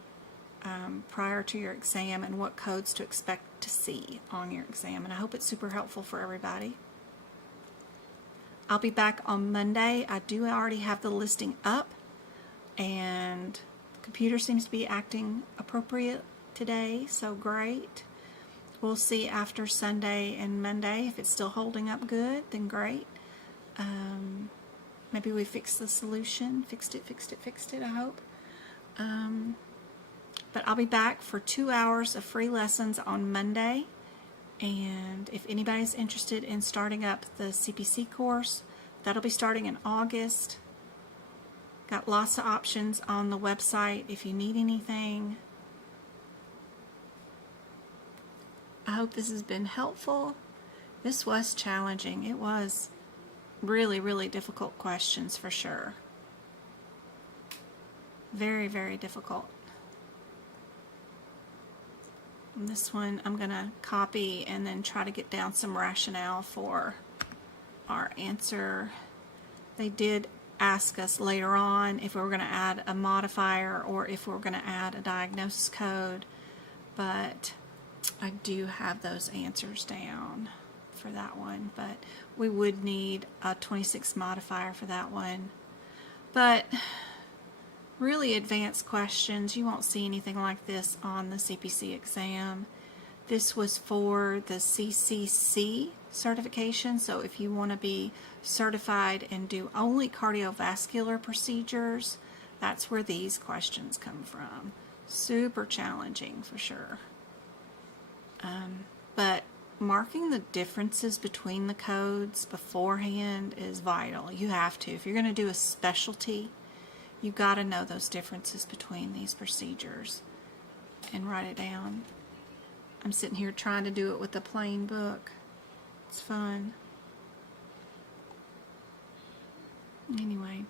prior to your exam and what codes to expect to see on your exam. And I hope it's super helpful for everybody. I'll be back on Monday. I do already have the listing up, and the computer seems to be acting appropriate today, so great. We'll see after Sunday and Monday. If it's still holding up good, then great. Maybe we fixed the solution. Fixed it, I hope. But I'll be back for 2 hours of free lessons on Monday. And if anybody's interested in starting up the CPC course, that'll be starting in August. Got lots of options on the website if you need anything. I hope this has been helpful. This was challenging. It was really, really difficult questions for sure. Very, very difficult. And this one I'm going to copy and then try to get down some rationale for our answer. They did ask us later on if we were going to add a modifier or if we were going to add a diagnosis code, but I do have those answers down for that one, but we would need a 26 modifier for that one. But really advanced questions, you won't see anything like this on the CPC exam. This was for the CCC certification, so if you want to be certified and do only cardiovascular procedures, that's where these questions come from. Super challenging for sure. But marking the differences between the codes beforehand is vital. You have to. If you're going to do a specialty, you've got to know those differences between these procedures and write it down. I'm sitting here trying to do it with a plain book. It's fun. Anyway,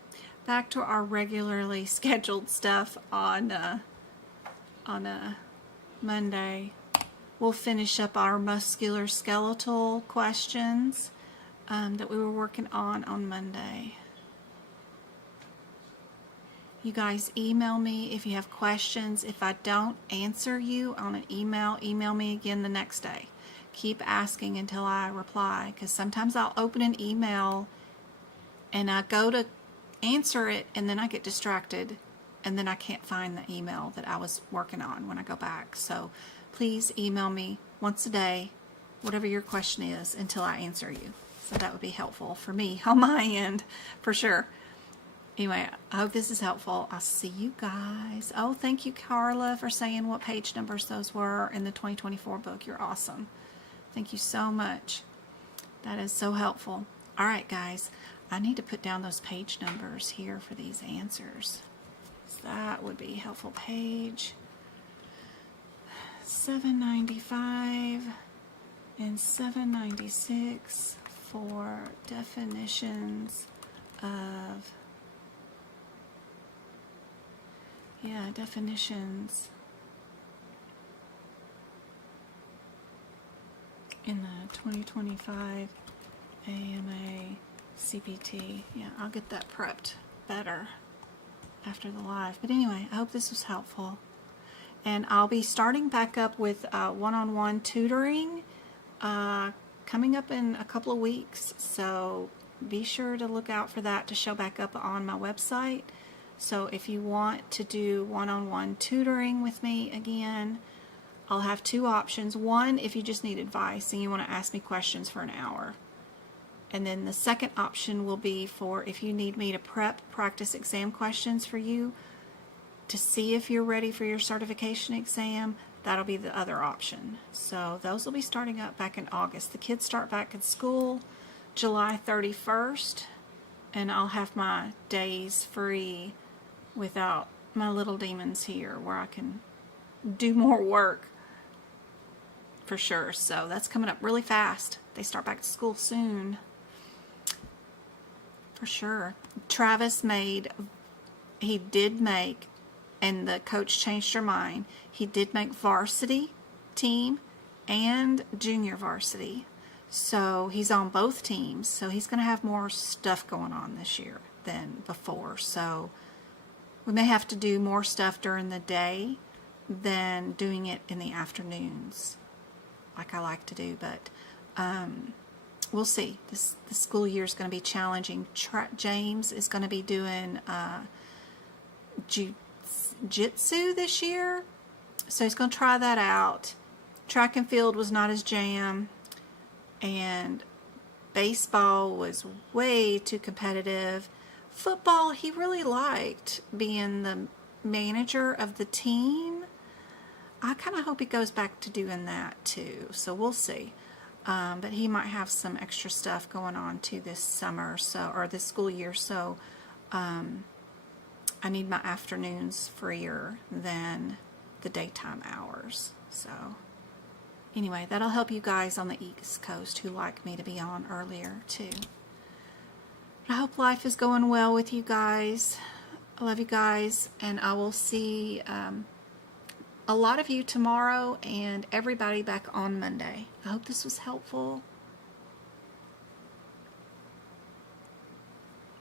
back to our regularly scheduled stuff on Monday. We'll finish up our musculoskeletal questions that we were working on Monday. You guys email me if you have questions. If I don't answer you on an email, email me again the next day. Keep asking until I reply, because sometimes I'll open an email and I go to answer it and then I get distracted and then I can't find the email that I was working on when I go back. So please email me once a day, whatever your question is, until I answer you. So that would be helpful for me on my end, for sure. Anyway, I hope this is helpful. I'll see you guys. Oh, thank you, Carla, for saying what page numbers those were in the 2024 book. You're awesome. Thank you so much. That is so helpful. All right, guys. I need to put down those page numbers here for these answers. So that would be helpful. Page 795 and 796 for definitions of, definitions in the 2025 AMA CPT. Yeah, I'll get that prepped better after the live. But anyway, I hope this was helpful. And I'll be starting back up with one-on-one tutoring coming up in a couple of weeks. So be sure to look out for that to show back up on my website. So if you want to do one-on-one tutoring with me again, I'll have two options. One, if you just need advice and you want to ask me questions for an hour. And then the second option will be for if you need me to prep practice exam questions for you to see if you're ready for your certification exam. That'll be the other option. So those will be starting up back in August. The kids start back at school July 31st, and I'll have my days free without my little demons here where I can do more work for sure. So that's coming up really fast. They start back to school soon for sure. Travis did make, and the coach changed her mind, he did make varsity team and junior varsity. So he's on both teams. So he's going to have more stuff going on this year than before. So we may have to do more stuff during the day than doing it in the afternoons like I like to do. But we'll see. This school year is going to be challenging. James is going to be doing jiu-jitsu this year. So he's going to try that out. Track and field was not his jam. And baseball was way too competitive. Football, he really liked being the manager of the team. I kind of hope he goes back to doing that too. So we'll see. But he might have some extra stuff going on too this summer, or this school year. So I need my afternoons freer than the daytime hours. So anyway, that'll help you guys on the East Coast who like me to be on earlier too. I hope life is going well with you guys. I love you guys, and I will see a lot of you tomorrow and everybody back on Monday. I hope this was helpful.